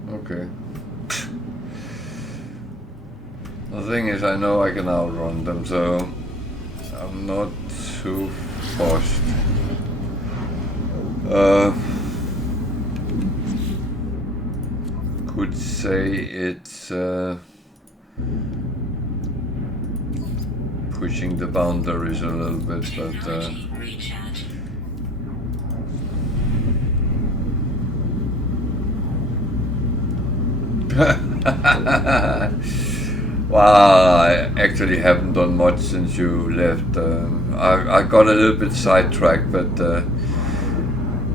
Okay. The thing is, I know I can outrun them, so I'm not too forced. Could say it's pushing the boundaries a little bit, but Technology recharge. well, I actually haven't done much since you left. I got a little bit sidetracked, but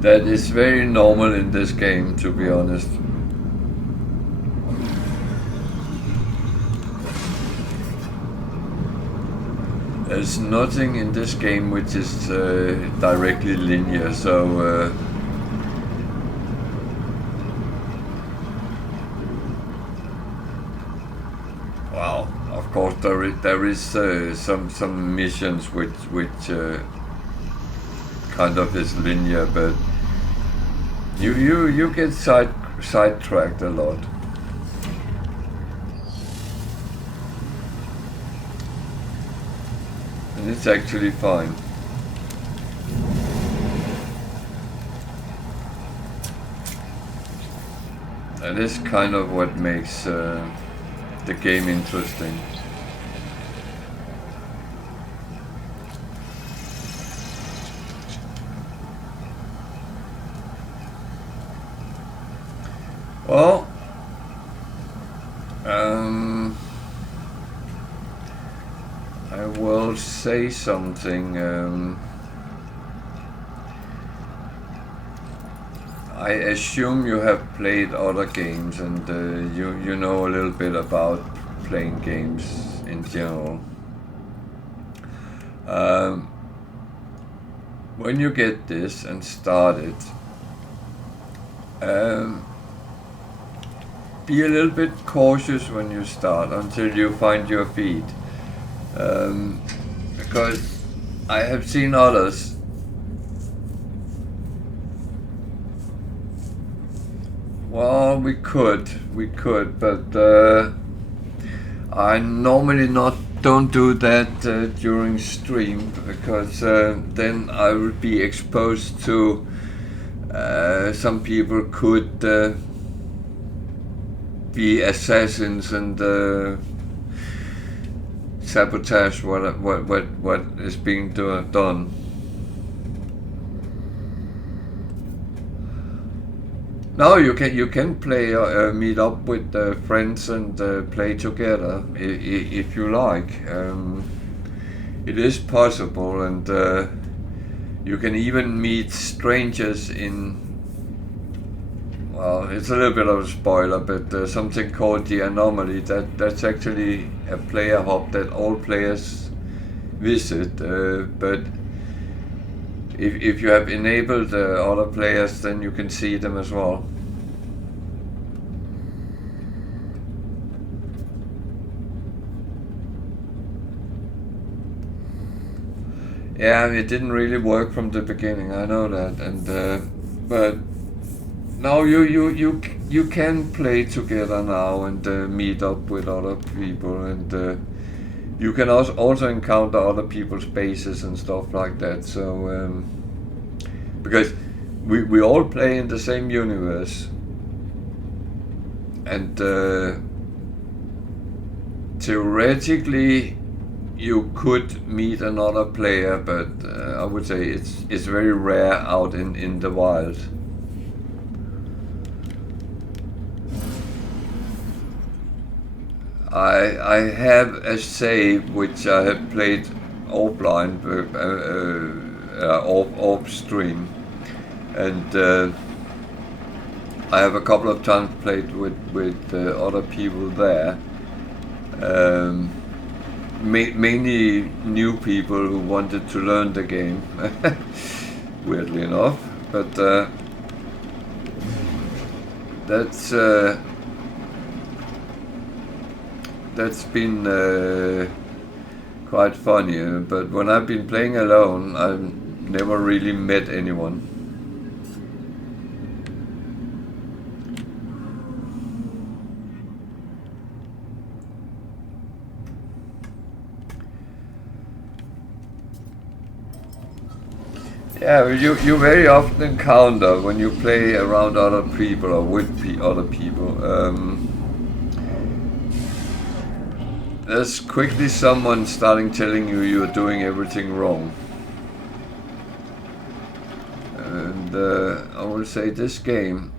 that is very normal in this game, to be honest. There's nothing in this game which is directly linear, so well, of course there is some missions which kind of is linear, but you get sidetracked a lot. And it's actually fine. That is kind of what makes the game interesting. Well, I will say something. I assume you have played other games, and you know a little bit about playing games in general. When you get this and start it, be a little bit cautious when you start until you find your feet. Because I have seen others well, we could, but I normally don't do that during stream, because then I would be exposed to some people could be assassins and sabotage what is being done. No, you can play meet up with friends and play together if you like. It is possible, and you can even meet strangers in. Well, it's a little bit of a spoiler, but something called the Anomaly. That's actually a player hub that all players visit. But if you have enabled other players, then you can see them as well. Yeah, it didn't really work from the beginning. I know that, and but now you can play together now and meet up with other people, and you can also encounter other people's bases and stuff like that. So because we all play in the same universe, and theoretically you could meet another player, but I would say it's very rare out in the wild. I have a save which I have played offline, off stream, and I have a couple of times played with other people there. Mainly new people who wanted to learn the game, weirdly enough. But that's been quite funny. But when I've been playing alone, I've never really met anyone. Yeah, you very often encounter when you play around other people or with other people. There's quickly someone starting telling you you're doing everything wrong. And I will say this game,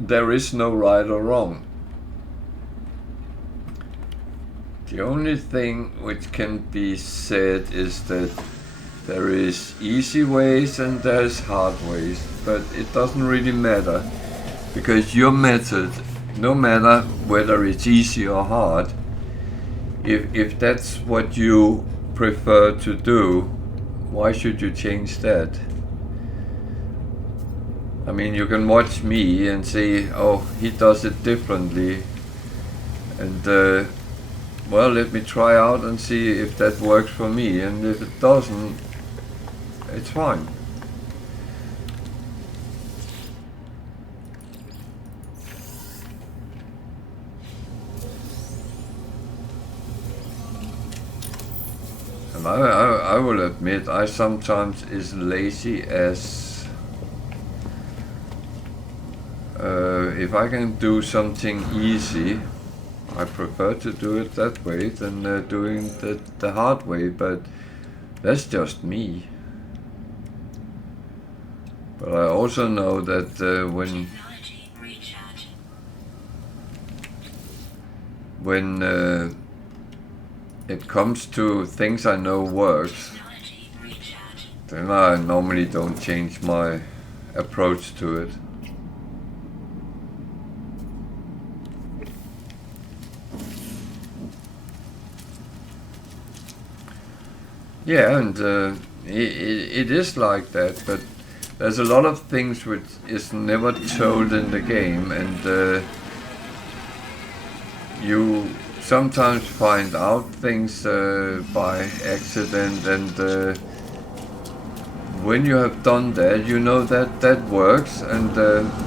there is no right or wrong. The only thing which can be said is that there is easy ways and there's hard ways, but it doesn't really matter, because your method, no matter whether it's easy or hard, if that's what you prefer to do, why should you change that? I mean, you can watch me and say, oh, he does it differently, and well, let me try out and see if that works for me, and if it doesn't, it's fine. And I will admit, I sometimes is lazy as if I can do something easy, I prefer to do it that way than doing the hard way, but that's just me. But I also know that when it comes to things I know works, then I normally don't change my approach to it. Yeah, and it is like that, but there's a lot of things which is never told in the game, and you sometimes find out things by accident, and when you have done that, you know that that works, and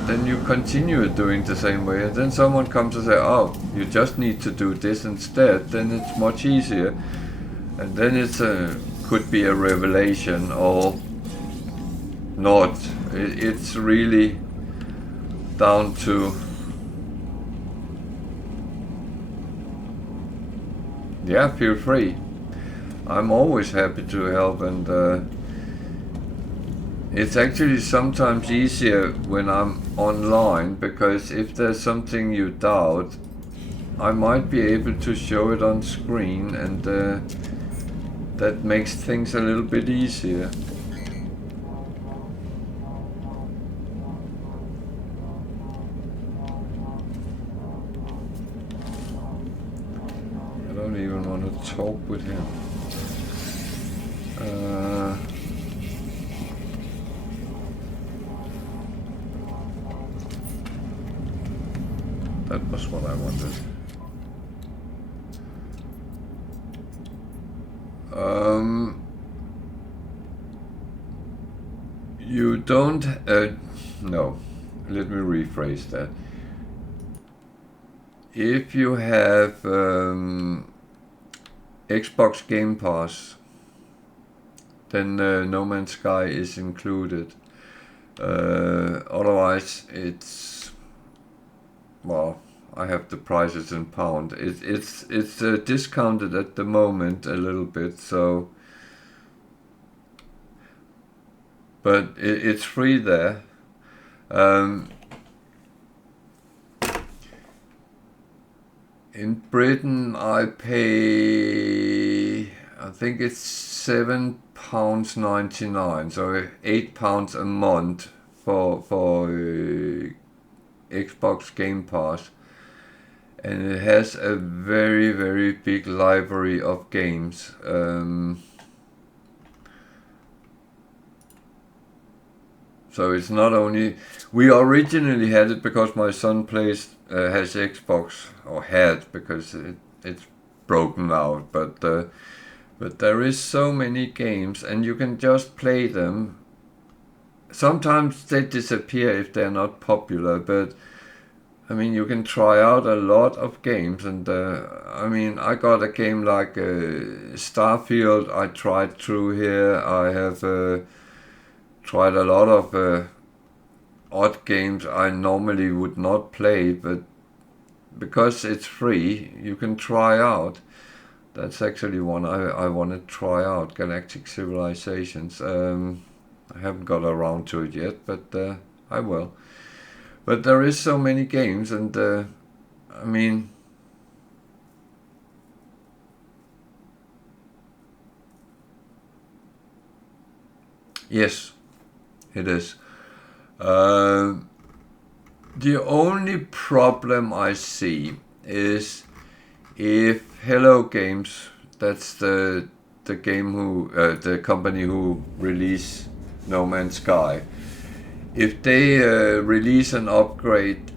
then you continue doing the same way, and then someone comes and say, oh, you just need to do this instead, then it's much easier, and then it's could be a revelation or not. It's really down to, yeah, feel free. I'm always happy to help, and It's actually sometimes easier when I'm online, because if there's something you doubt, I might be able to show it on screen, and that makes things a little bit easier. I don't even want to talk with him. That was what I wanted. You don't... no, let me rephrase that. If you have Xbox Game Pass, then No Man's Sky is included. Otherwise, it's... well, I have the prices in pound. It's discounted at the moment a little bit, so... but it's free there. In Britain, I pay, I think it's £7.99, so £8 a month for Xbox Game Pass, and it has a very, very big library of games. So it's not only... we originally had it because my son has Xbox, or had, because it's broken out. But there is so many games, and you can just play them. Sometimes they disappear if they're not popular, but I mean, you can try out a lot of games. And I mean, I got a game like Starfield I tried through here. I have tried a lot of odd games I normally would not play, but because it's free, you can try out. That's actually one I want to try out, Galactic Civilizations. I haven't got around to it yet, but I will. But there is so many games, and I mean... yes, it is. The only problem I see is if Hello Games, that's the game who the company who release No Man's Sky, if they release an upgrade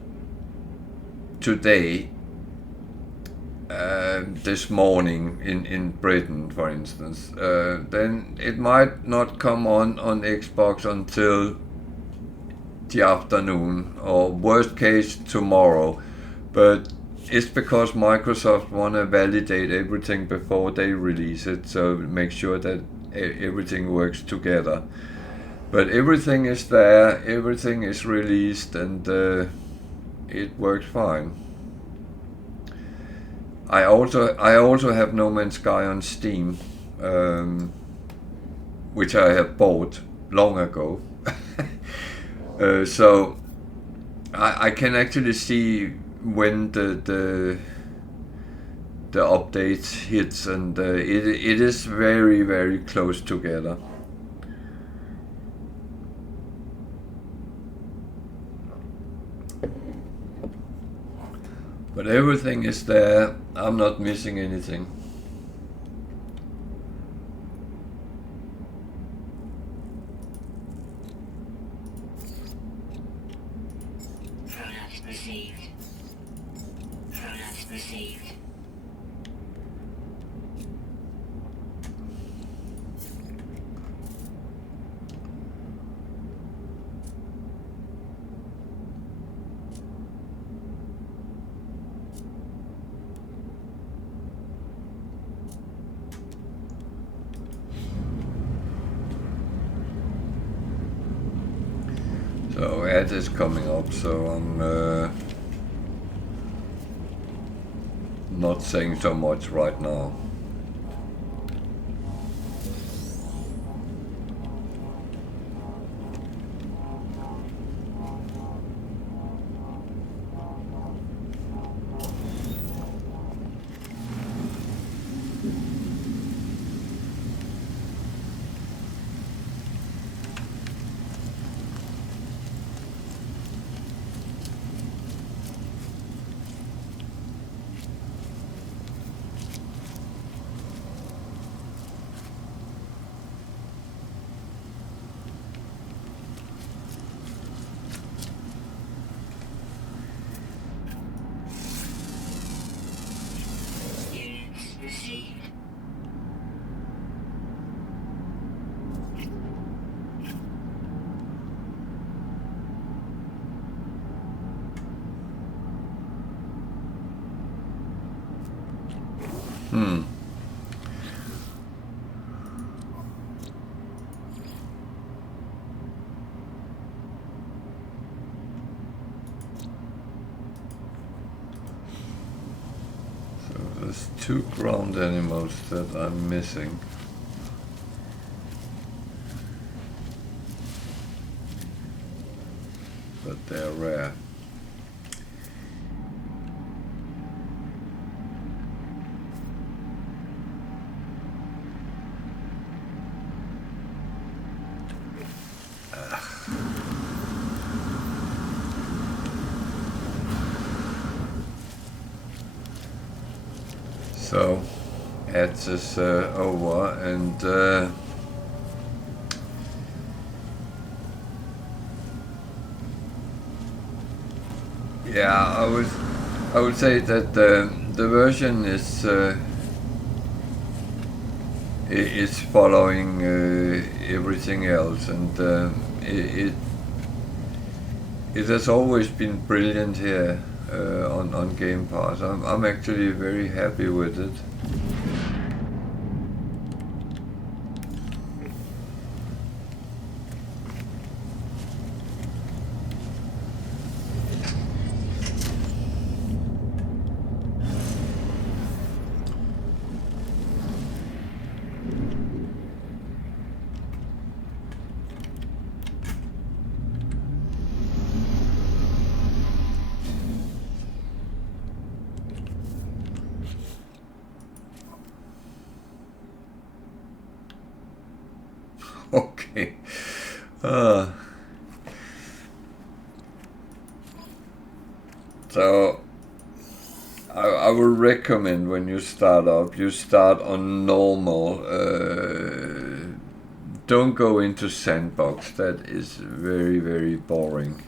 today, this morning in Britain, for instance, then it might not come on Xbox until the afternoon, or worst case tomorrow. But it's because Microsoft want to validate everything before they release it, so make sure that everything works together. But everything is there, everything is released, and it works fine. I also have No Man's Sky on Steam, which I have bought long ago. So I can actually see when the update hits, and it is very, very close together. But everything is there. I'm not missing anything. Product received. Product received. So ad is coming up, so I'm not saying so much right now. Hmm. So there's 2 ground animals that I'm missing. But they're rare. So, Eds is over, and yeah, I would say that the version is following everything else, and it has always been brilliant here on Game Pass. I'm actually very happy with it. Okay. So I would recommend when you start up, you start on normal. Don't go into sandbox. That is very, very boring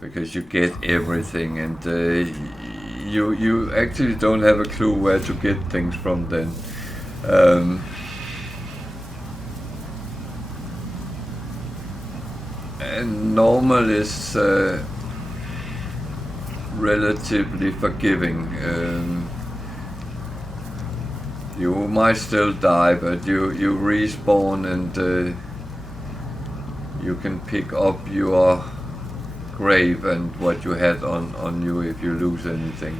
because you get everything, and you actually don't have a clue where to get things from then. And normal is relatively forgiving. You might still die, but you respawn, and you can pick up your grave and what you had on you if you lose anything.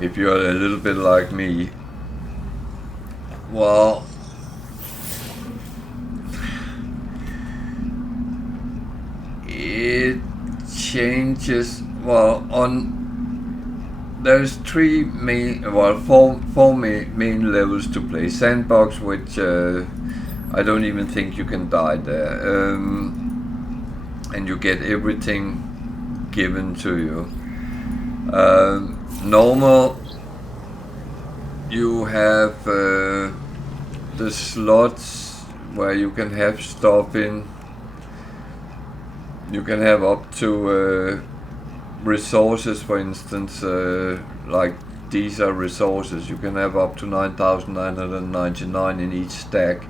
If you're a little bit like me, well, it changes. Well, there's 3 main, well, four main levels to play. Sandbox, which I don't even think you can die there, and you get everything given to you. Normal, you have the slots where you can have stuff in. You can have up to resources, for instance, like these are resources. You can have up to 9,999 in each stack.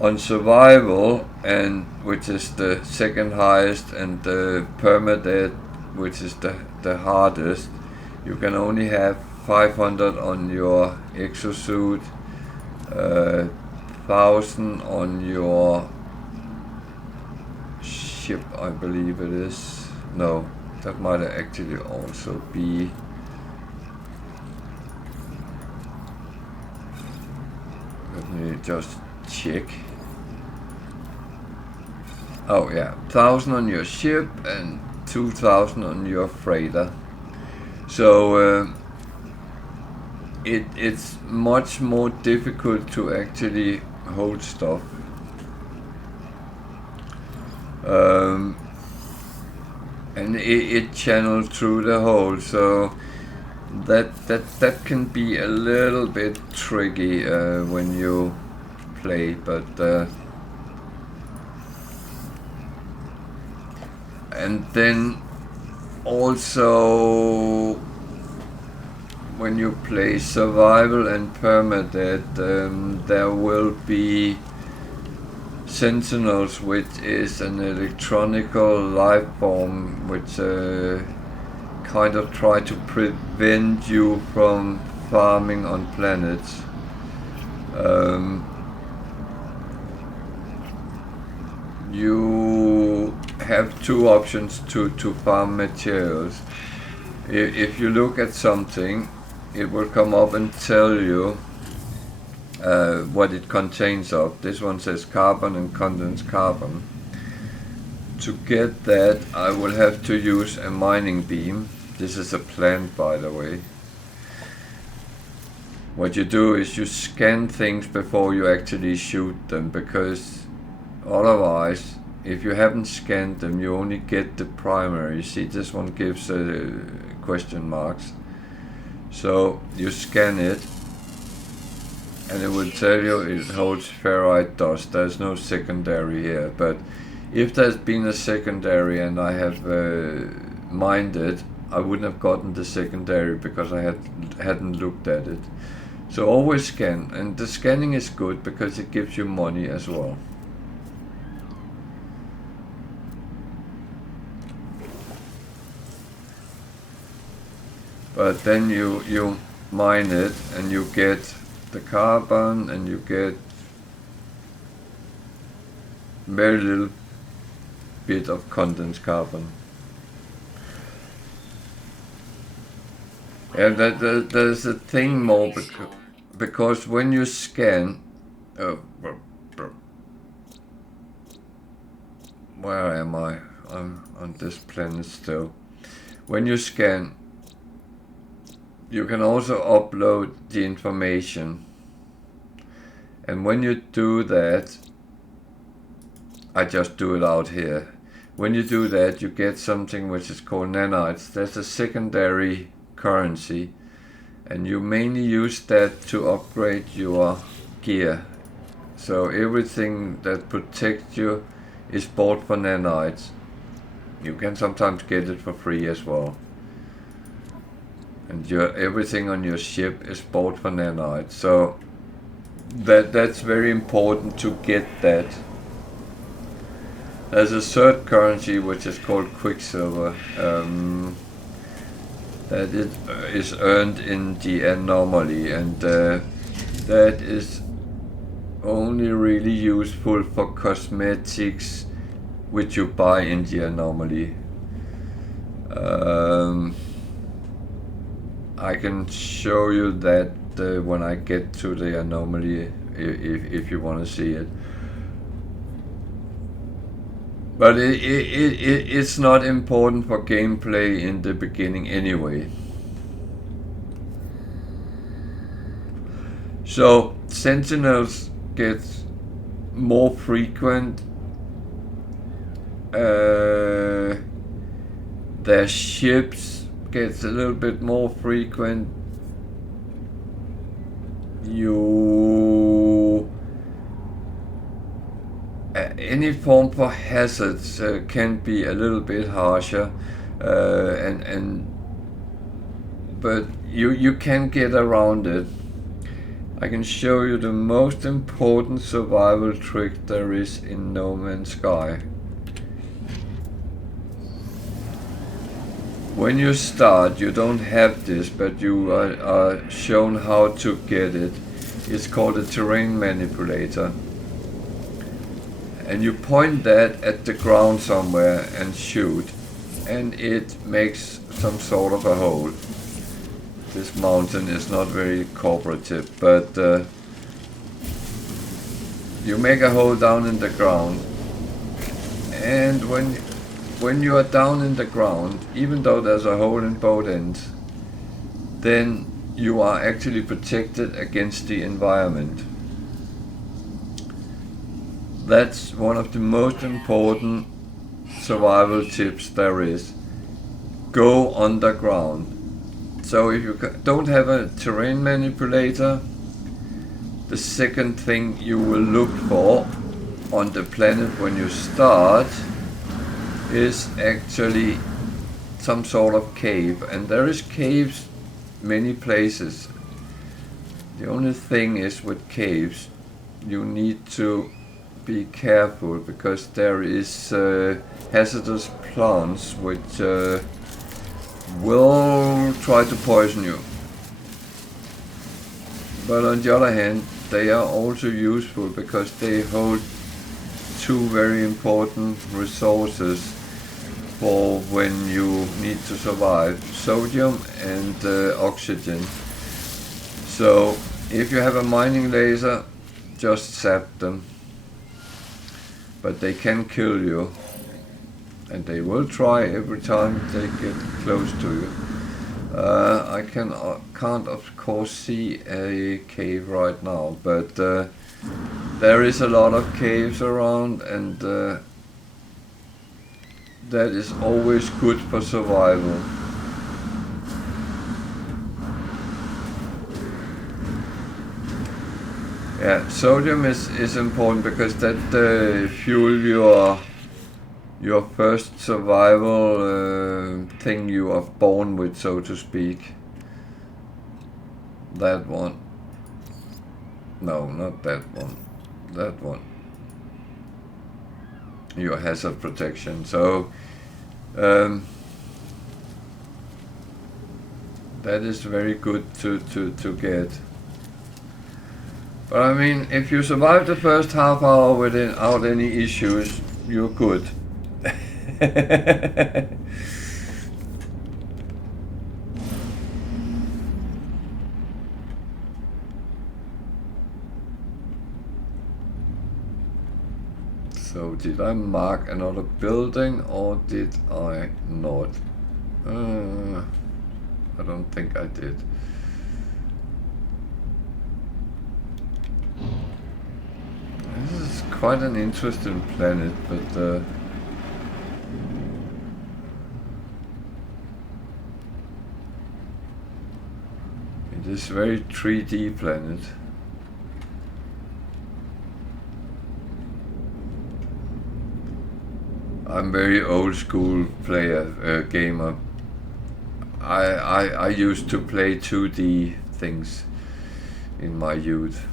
On survival, and which is the second highest, and the Permadeath, which is the hardest, you can only have 500 on your exosuit, 1,000 on your ship, I believe it is. No, that might actually also be. Let me just check. Oh yeah, 1,000 on your ship and 2,000 on your freighter. So it's much more difficult to actually hold stuff. And it channels through the hole, so that can be a little bit tricky when you play, but and then also when you play survival and permadeath, there will be sentinels, which is an electronical life form which kind of try to prevent you from farming on planets. You have two options to farm materials. If you look at something, it will come up and tell you what it contains of. This one says carbon and condensed carbon. To get that, I will have to use a mining beam. This is a plant, by the way. What you do is you scan things before you actually shoot them, because otherwise, if you haven't scanned them, you only get the primary. See, this one gives question marks. So you scan it, and it will tell you it holds ferrite dust. There's no secondary here, but if there's been a secondary and I have mined it, I wouldn't have gotten the secondary because I hadn't looked at it. So always scan, and the scanning is good because it gives you money as well. But then you mine it and you get the carbon and you get very little bit of condensed carbon. And there's a thing more because when you scan, where am I? I'm on this planet still. When you scan, you can also upload the information, and when you do that, I just do it out here. When you do that, you get something which is called nanites. That's a secondary currency, and you mainly use that to upgrade your gear. So everything that protects you is bought for nanites. You can sometimes get it for free as well. And everything on your ship is bought for nanites. So that's very important to get that. There's a third currency which is called Quicksilver. That it is earned in the anomaly, and that is only really useful for cosmetics which you buy in the anomaly. I can show you that when I get to the anomaly, if you want to see it. But it's not important for gameplay in the beginning anyway. So sentinels get more frequent. Their ships gets a little bit more frequent. Any form for hazards can be a little bit harsher, but you can get around it. I can show you the most important survival trick there is in No Man's Sky. When you start, you don't have this, but you are shown how to get it. It's called a terrain manipulator. And you point that at the ground somewhere and shoot, and it makes some sort of a hole. This mountain is not very cooperative, but you make a hole down in the ground, and when you are down in the ground, even though there's a hole in both ends, then you are actually protected against the environment. That's one of the most important survival tips there is. Go underground. So if you don't have a terrain manipulator, the second thing you will look for on the planet when you start is actually some sort of cave, and there is caves many places. The only thing is with caves, you need to be careful, because there is hazardous plants which will try to poison you. But on the other hand, they are also useful because they hold two very important resources for when you need to survive: sodium and oxygen. So if you have a mining laser, just zap them. But they can kill you, and they will try every time they get close to you. I can't of course see a cave right now, but there is a lot of caves around, and that is always good for survival. Yeah, sodium is important because that fuel your first survival thing you are born with, so to speak. That one. No, not that one. That one. Your hazard protection. So that is very good to get. But I mean, if you survive the first half hour without any issues, you're good. So did I mark another building or did I not? I don't think I did. This is quite an interesting planet, but it is very 3D planet. I'm very old school player, gamer. I used to play 2D things in my youth.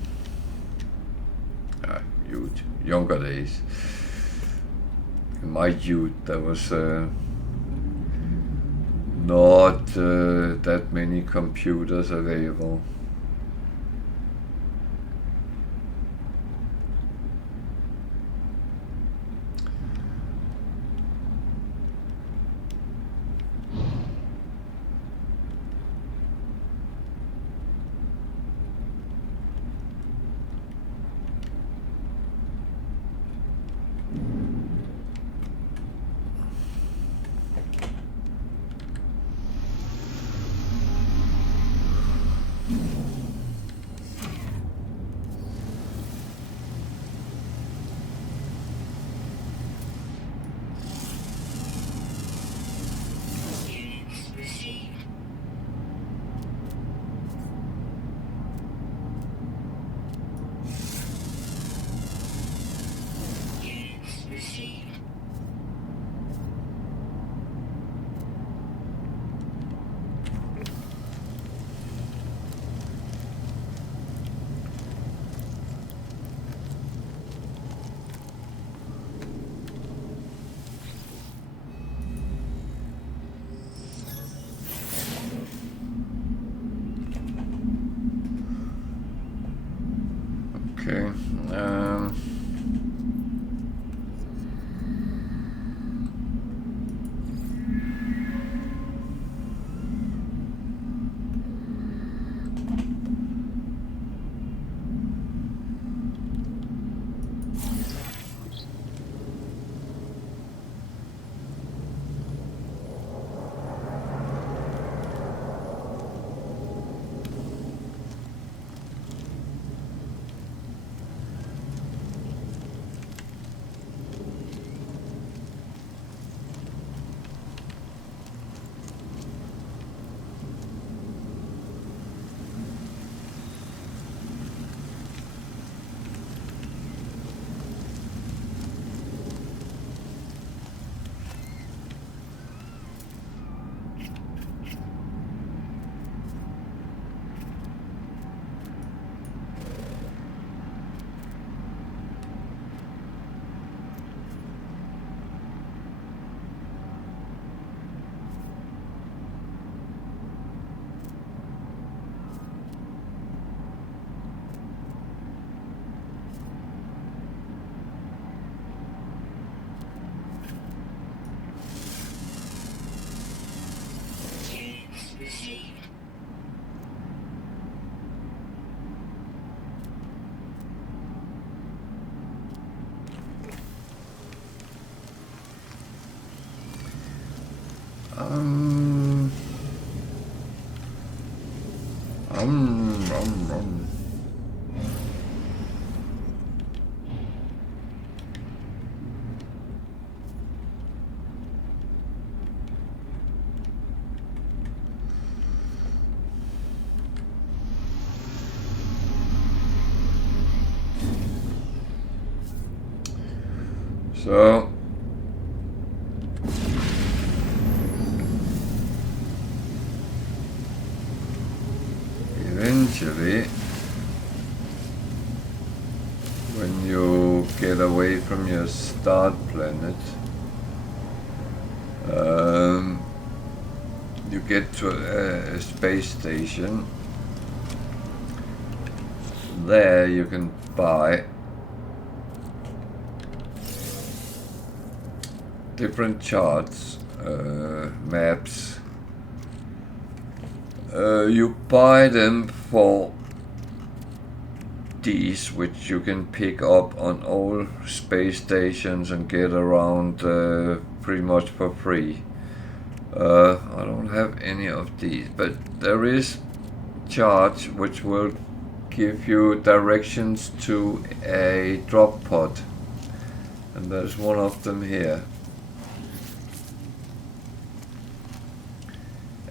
Younger days. In my youth there was not that many computers available. Okay. Um, um, um, um. So eventually, when you get away from your start planet, you get to a space station. There you can buy different charts, maps. You buy them for these, which you can pick up on all space stations and get around pretty much for free. I don't have any of these, but there is charts which will give you directions to a drop pod, and there's one of them here.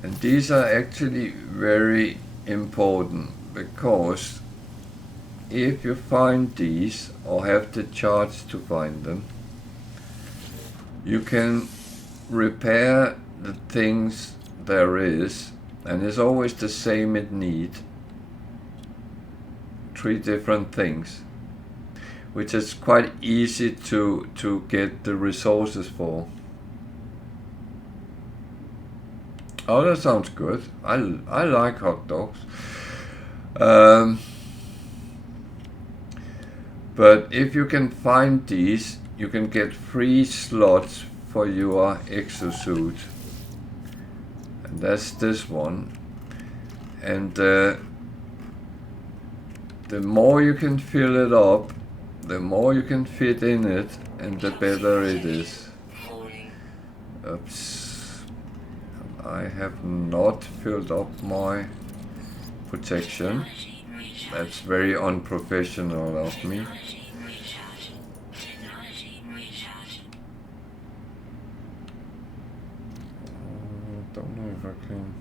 And these are actually very important, because if you find these or have the charts to find them, you can repair the things there is, and it's always the same in need. 3 different things, which is quite easy to get the resources for. Oh, that sounds good. I like hot dogs. But if you can find these, you can get free slots for your exosuit. And that's this one. And the more you can fill it up, the more you can fit in it, and the better it is. Oops. I have not filled up my protection. That's very unprofessional of me. Don't know if I can.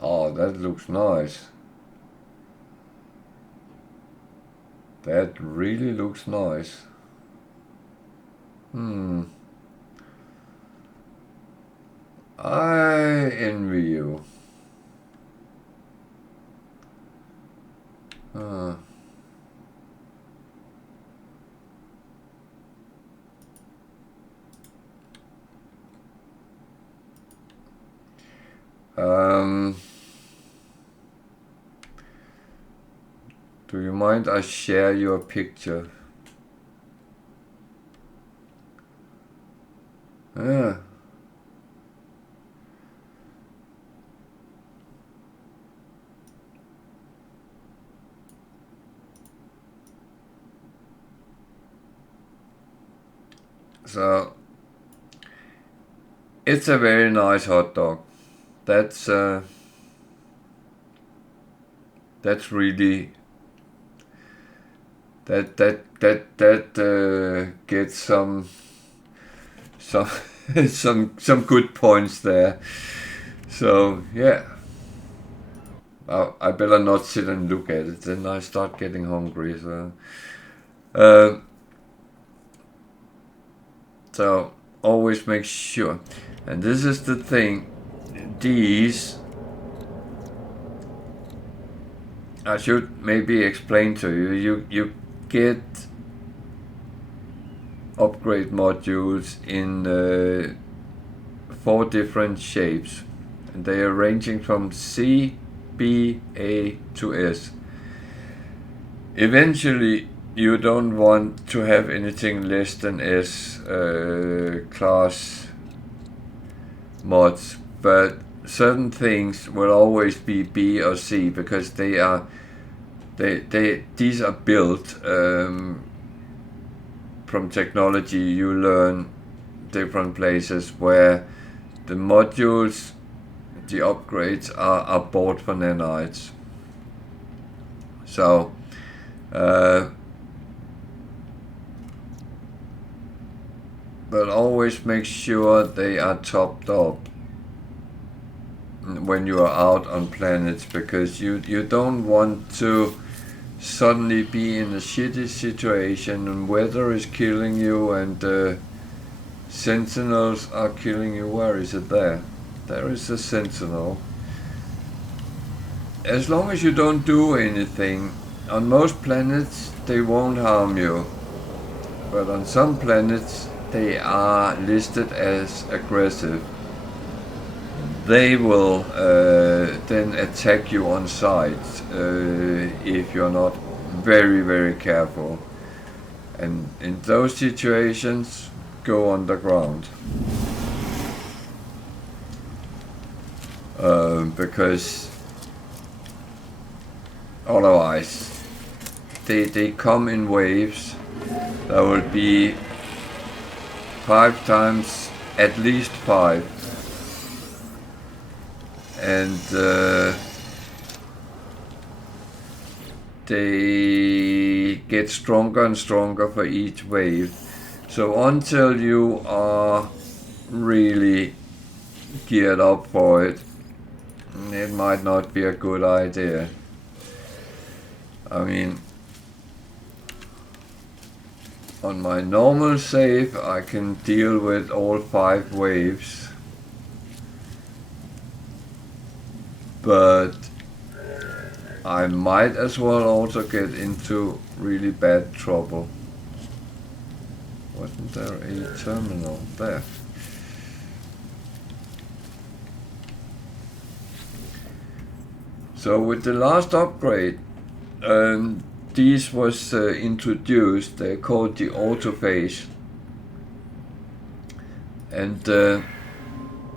Oh, that looks nice. That really looks nice. I envy you. Do you mind I share your picture? Yeah. So it's a very nice hot dog. That's really that gets some some good points there. So yeah, I better not sit and look at it. Then I start getting hungry. So always make sure. And this is the thing. These, I should maybe explain to you. You get upgrade modules in 4 different shapes, and they are ranging from C, B, A to S. Eventually, you don't want to have anything less than S class mods, but certain things will always be B or C, because they are these are built from technology. You learn different places where the modules, the upgrades are bought for nanites. So but always make sure they are topped up when you are out on planets, because you don't want to suddenly be in a shitty situation and weather is killing you and sentinels are killing you. Where is it? There is a sentinel. As long as you don't do anything, on most planets they won't harm you, but on some planets they are listed as aggressive. They will then attack you on sight if you're not very, very careful. And in those situations, go underground. Because otherwise they come in waves. There will be 5 times, at least 5, and they get stronger and stronger for each wave. So until you are really geared up for it, it might not be a good idea. I mean, on my normal save I can deal with all 5 waves, but I might as well also get into really bad trouble. Wasn't there a terminal there? So with the last upgrade, these was introduced. They're called the autophage, and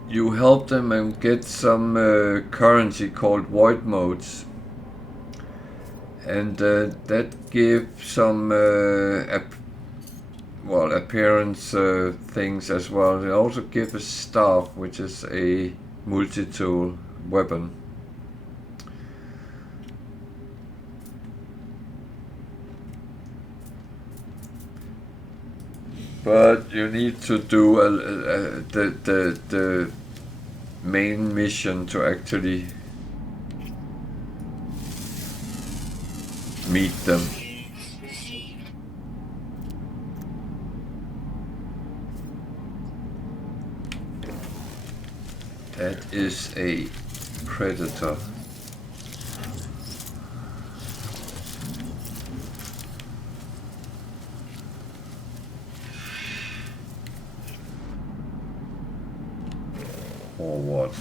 you help them and get some currency called void modes, and that gives some appearance things as well. They also give a staff, which is a multi-tool weapon. But you need to do the main mission to actually meet them. That is a predator. Or what?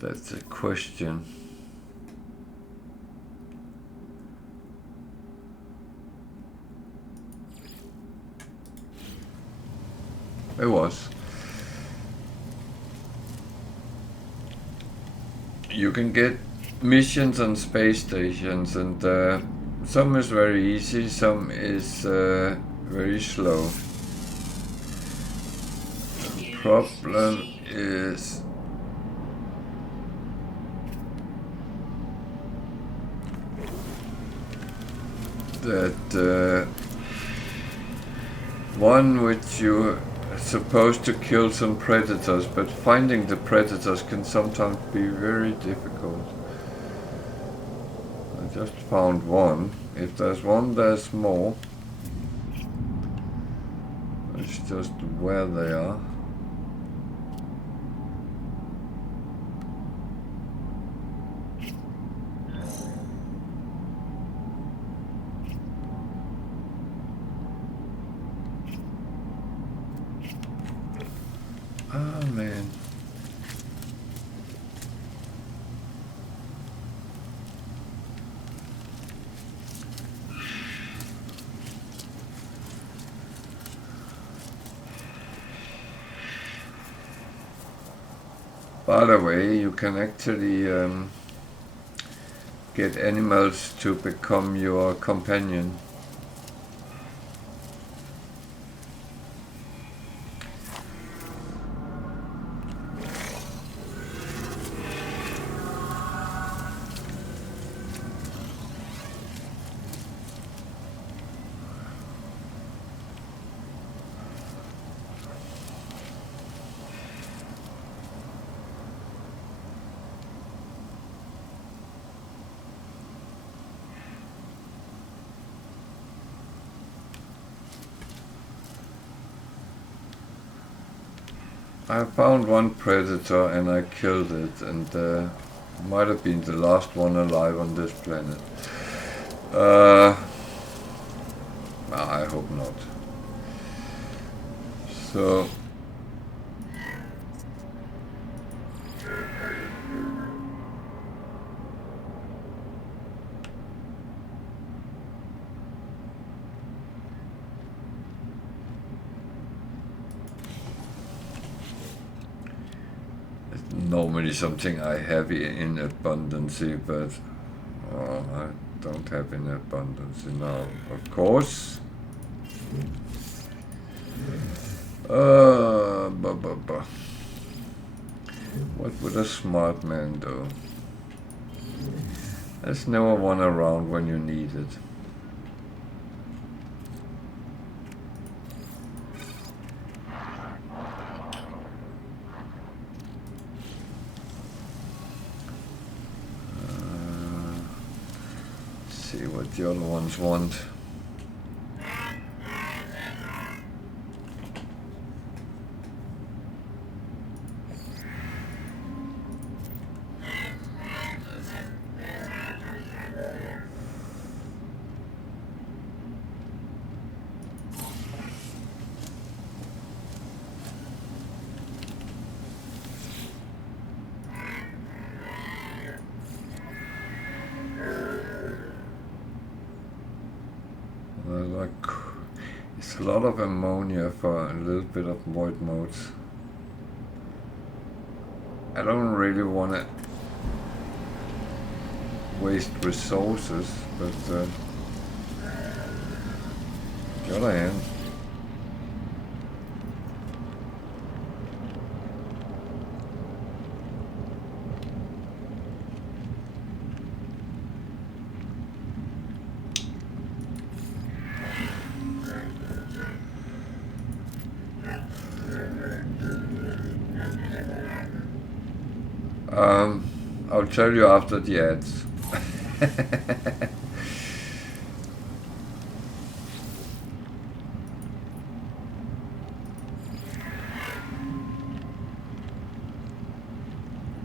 That's a question. It was. You can get missions on space stations, and some is very easy, some is very slow. The problem is that one which you supposed to kill some predators, but finding the predators can sometimes be very difficult. I just found one. If there's one, there's more. It's just where they are. Oh man. By the way, you can actually get animals to become your companion. I found one predator and I killed it, and might have been the last one alive on this planet. I hope not. So normally something I have in abundance, but I don't have in abundance now, of course. What would a smart man do? There's never one around when you need it. See what the other ones want. It's a lot of ammonia for a little bit of void modes. I don't really want to waste resources, but on the other hand, I'll tell you after the ads.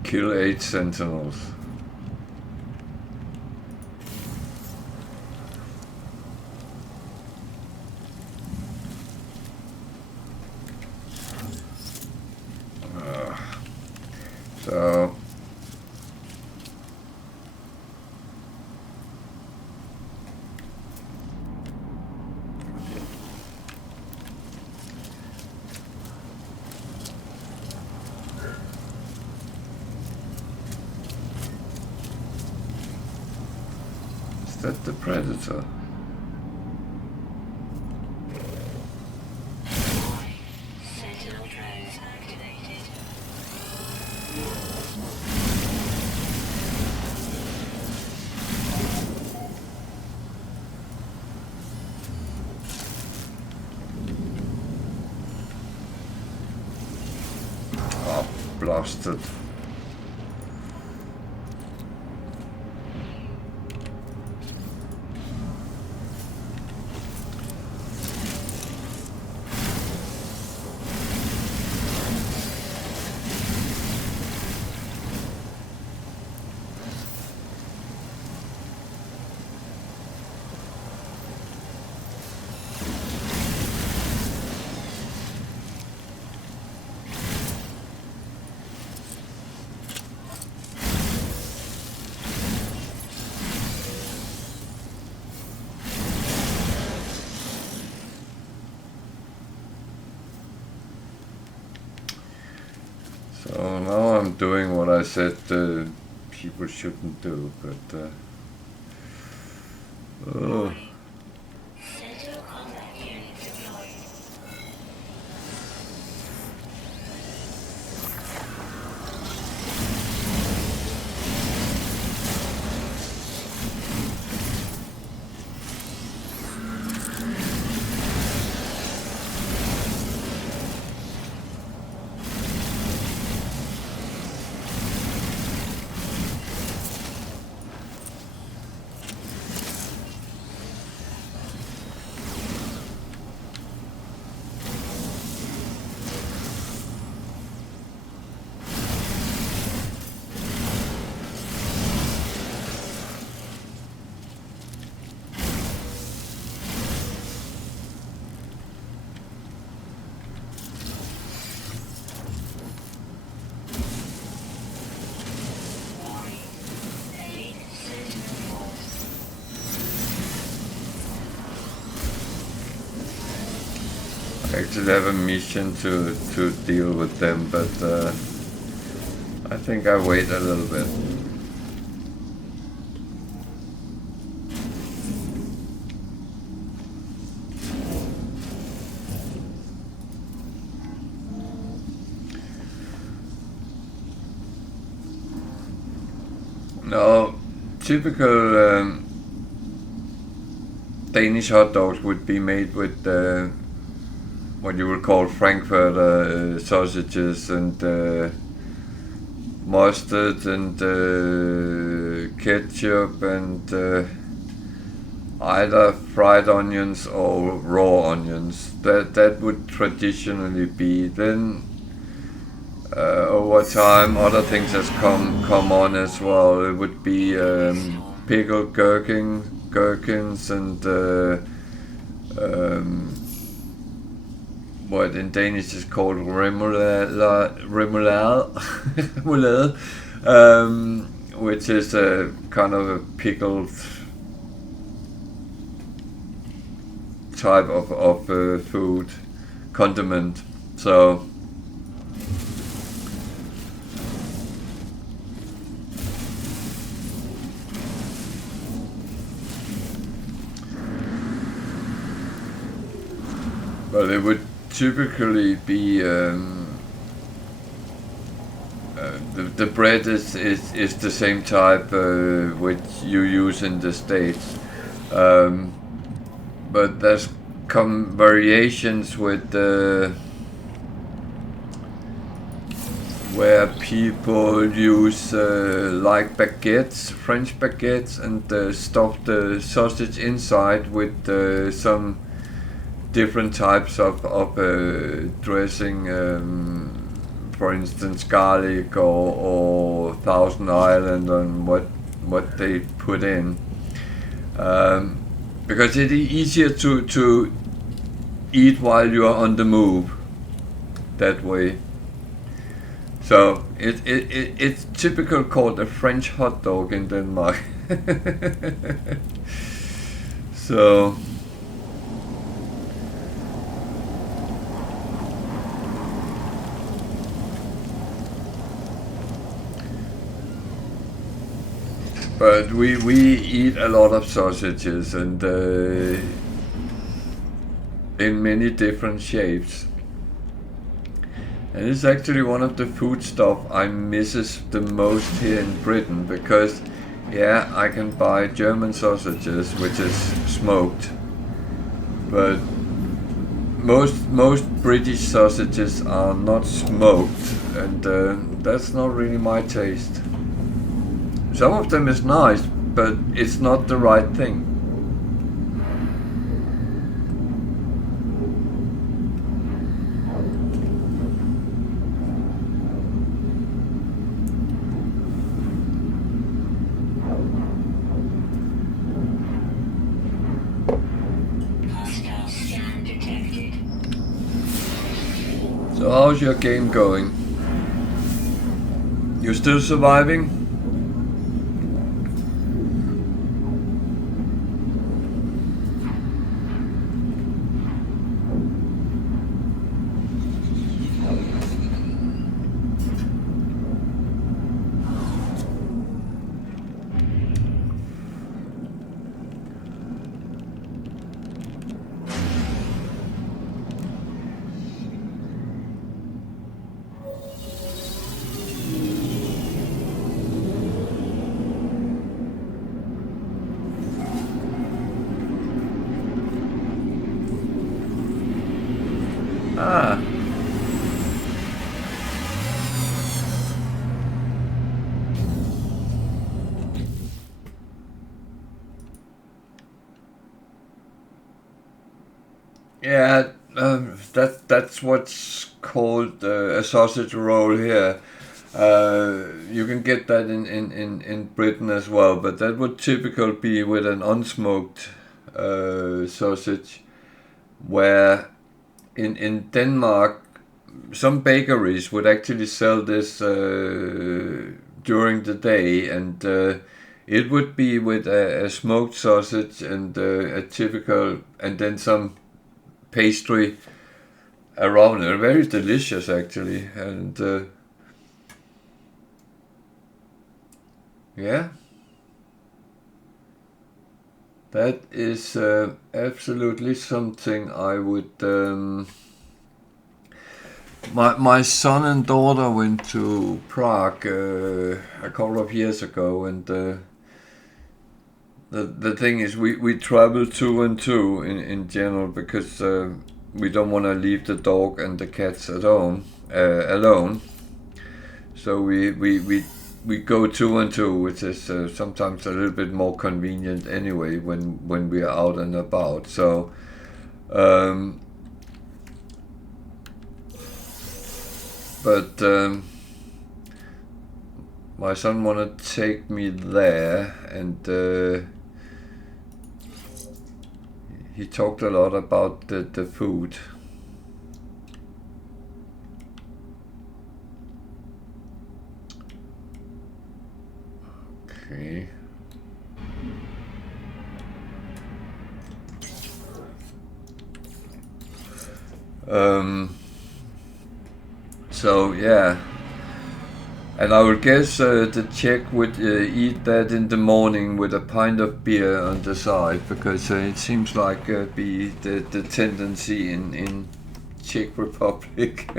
Kill 8 sentinels. So is that the predator? Sentinel drones activated. Oh, blasted. now I'm doing what I said people shouldn't do, but oh. Sentinel combat unit deployed. I actually have a mission to deal with them, but I think I wait a little bit. No, typical Danish hot dogs would be made with what you would call Frankfurter sausages and mustard and ketchup and either fried onions or raw onions. That would traditionally be. Then over time, other things has come on as well. It would be pickled gherkins and what in Danish is called remoulade, which is a kind of a pickled type of food condiment. So but it would typically be the bread is the same type which you use in the States, but there's come variations with where people use like baguettes, French baguettes, and stuff the sausage inside with some different types of dressing, for instance garlic or Thousand Island, and what they put in, because it's easier to eat while you are on the move that way. So it's typical called a French hot dog in Denmark. So but we eat a lot of sausages, and in many different shapes. And it's actually one of the food stuff I misses the most here in Britain, because yeah, I can buy German sausages which is smoked, but most British sausages are not smoked, and that's not really my taste. Some of them is nice, but it's not the right thing. Hostile scan detected. So how's your game going? You still surviving? Yeah, that's what's called a sausage roll here. You can get that in Britain as well, but that would typically be with an unsmoked sausage, where in Denmark some bakeries would actually sell this during the day, and it would be with a smoked sausage and a typical, and then some pastry around it. Very delicious actually, and yeah, that is absolutely something I would. My son and daughter went to Prague a couple of years ago, and the thing is, we travel two and two in general, because we don't want to leave the dog and the cats at home alone. So we go two and two, which is sometimes a little bit more convenient anyway when we are out and about. So. But my son wanted to take me there, and he talked a lot about the food. Okay. So yeah, and I would guess the Czech would eat that in the morning with a pint of beer on the side, because it seems like be the tendency in Czech Republic.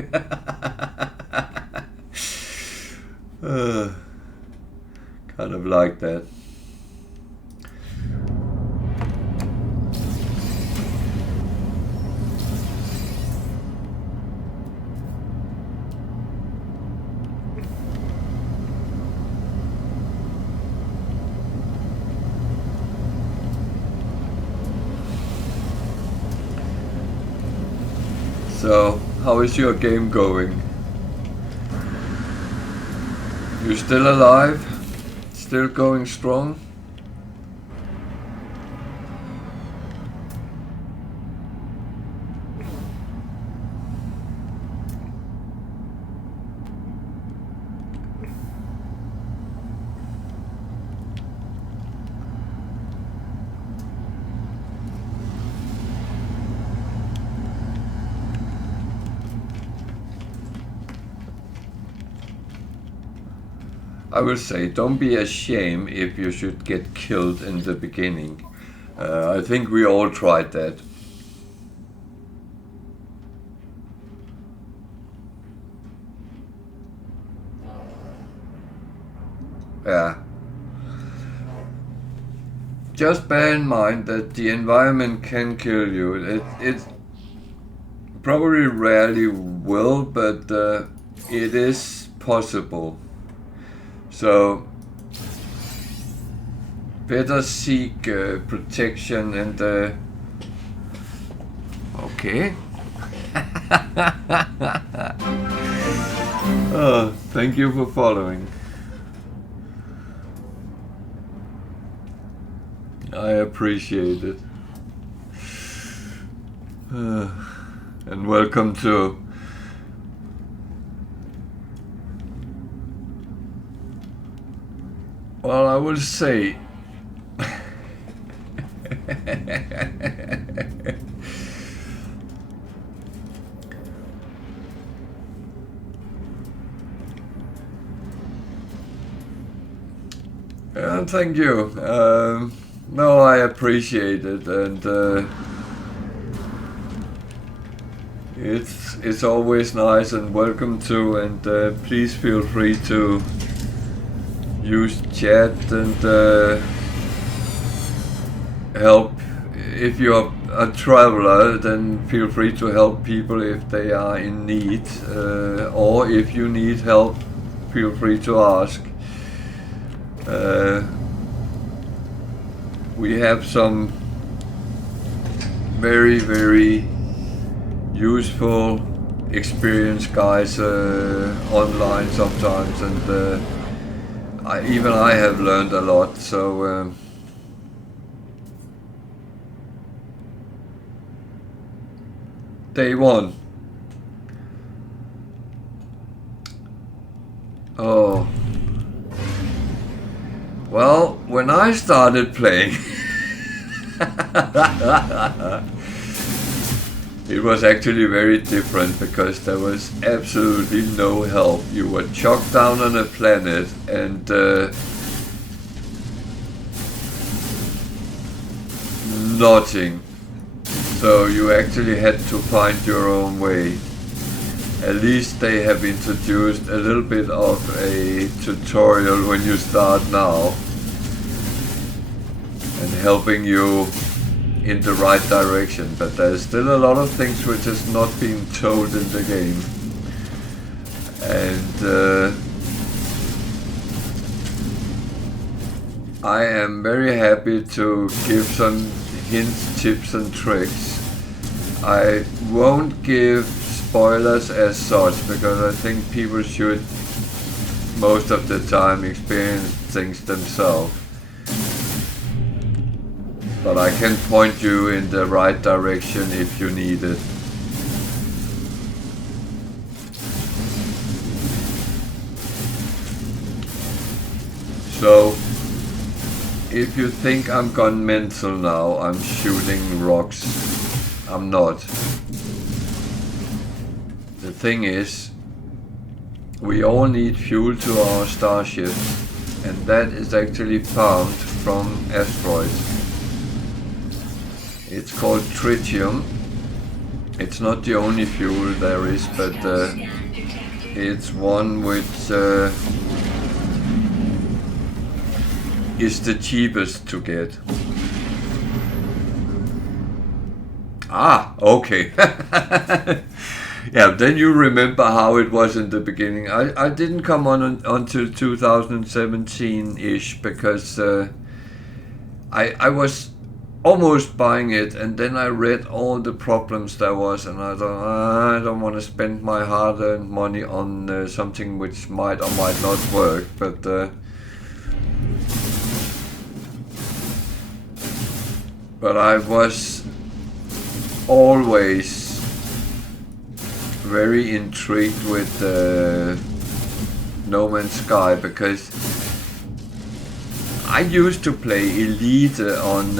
Kind of like that. So, how is your game going? You still alive? Still going strong? I will say, don't be ashamed if you should get killed in the beginning. I think we all tried that. Yeah. Just bear in mind that the environment can kill you. It probably rarely will, but it is possible. So better seek protection and okay. Oh, thank you for following. I appreciate it. And welcome to well, I will say thank you. No, I appreciate it, and it's always nice, and welcome to, and please feel free to use chat and help. If you're a traveler, then feel free to help people if they are in need, or if you need help, feel free to ask. We have some very, very useful, experienced guys online sometimes, and even I have learned a lot. So day one. Oh. Well, when I started playing, it was actually very different because there was absolutely no help. You were chucked down on a planet and nothing. So you actually had to find your own way. At least they have introduced a little bit of a tutorial when you start now and helping you in the right direction, but there's still a lot of things which is not being told in the game. And I am very happy to give some hints, tips and tricks. I won't give spoilers as such, because I think people should most of the time experience things themselves. But I can point you in the right direction if you need it. So, if you think I'm gone mental now, I'm shooting rocks. I'm not. The thing is, we all need fuel to our starship, and that is actually found from asteroids. It's called tritium. It's not the only fuel there is, but it's one which is the cheapest to get. Ah, okay. Yeah, then you remember how it was in the beginning. I didn't come on until 2017-ish because I was almost buying it, and then I read all the problems there was, and I thought, I don't want to spend my hard-earned money on something which might or might not work, but I was always very intrigued with No Man's Sky, because I used to play Elite on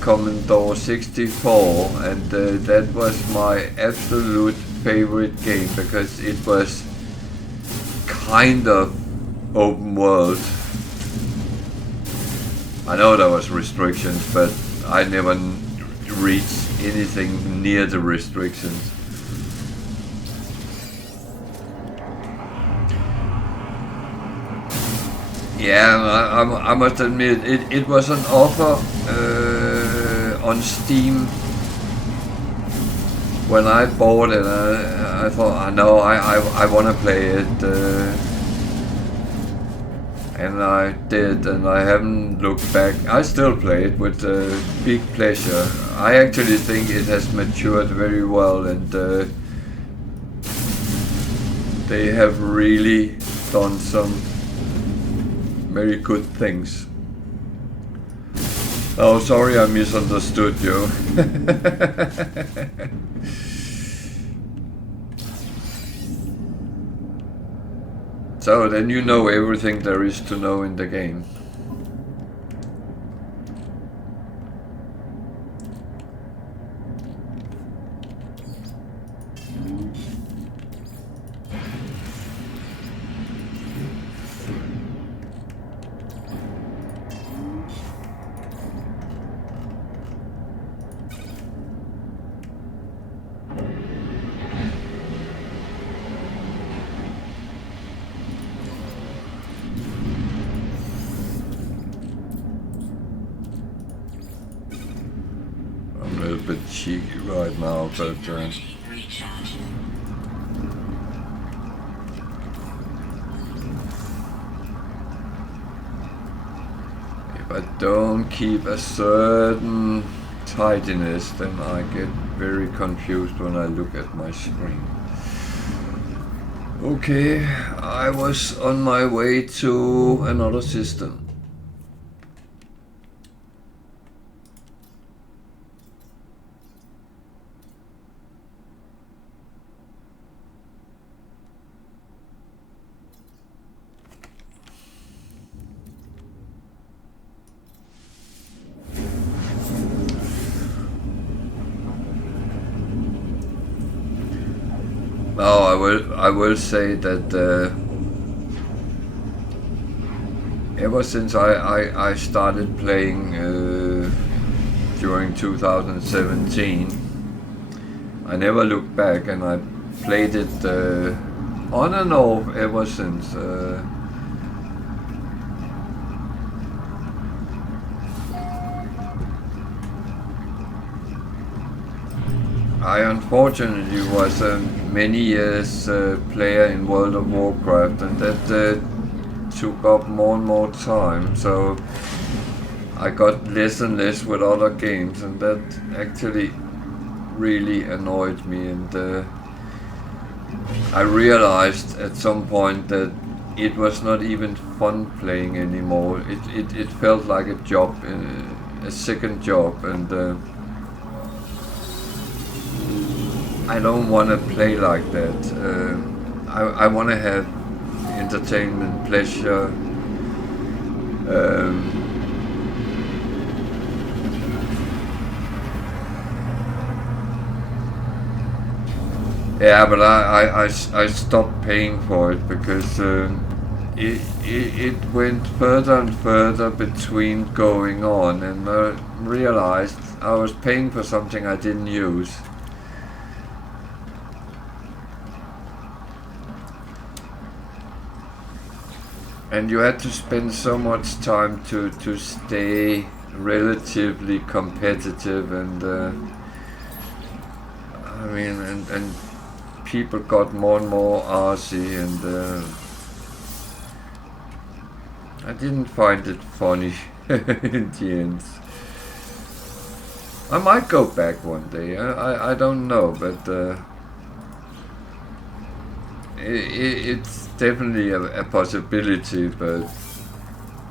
Commodore 64, and that was my absolute favorite game because it was kind of open world. I know there was restrictions, but I never reached anything near the restrictions. Yeah, I must admit, it was an offer on Steam when I bought it. I thought, I know, I want to play it, and I did, and I haven't looked back. I still play it with big pleasure. I actually think it has matured very well, and they have really done some very good things. Oh, sorry, I misunderstood you. So then you know everything there is to know in the game. Cheeky right now, but if I don't keep a certain tidiness, then I get very confused when I look at my screen. Okay, I was on my way to another system. Oh, I will say that ever since I started playing during 2017, I never looked back, and I played it on and off ever since. I unfortunately was many years player in World of Warcraft, and that took up more and more time, so I got less and less with other games, and that actually really annoyed me, and I realized at some point that it was not even fun playing anymore. It felt like a job, a second job, and I don't want to play like that. I want to have entertainment, pleasure. Yeah, but I stopped paying for it because it went further and further between going on, and I realized I was paying for something I didn't use. And you had to spend so much time to stay relatively competitive, and I mean, and people got more and more arsy, and I didn't find it funny in the end. I might go back one day. I don't know, but it's definitely a possibility, but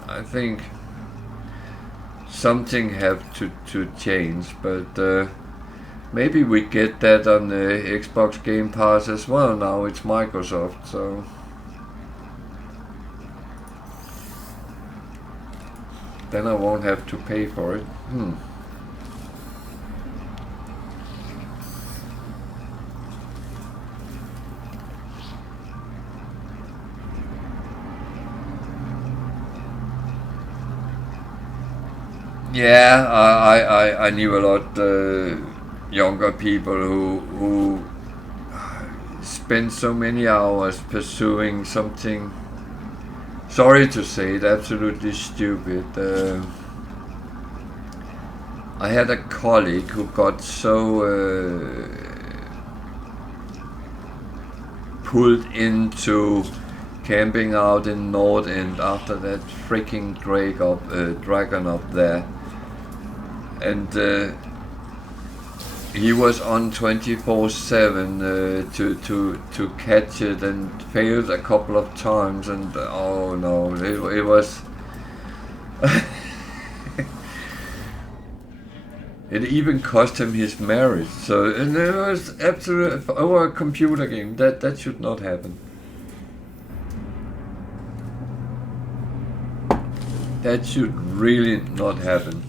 I think something have to change, but maybe we get that on the Xbox Game Pass as well. Now it's Microsoft, so then I won't have to pay for it. Yeah, I knew a lot younger people who spend so many hours pursuing something, sorry to say it, absolutely stupid. I had a colleague who got so pulled into camping out in North End after that freaking dragon up there, and he was on 24/7 to catch it, and failed a couple of times, and oh no, it was it even cost him his marriage. So, and it was absolute over a computer game. That should not happen. That should really not happen.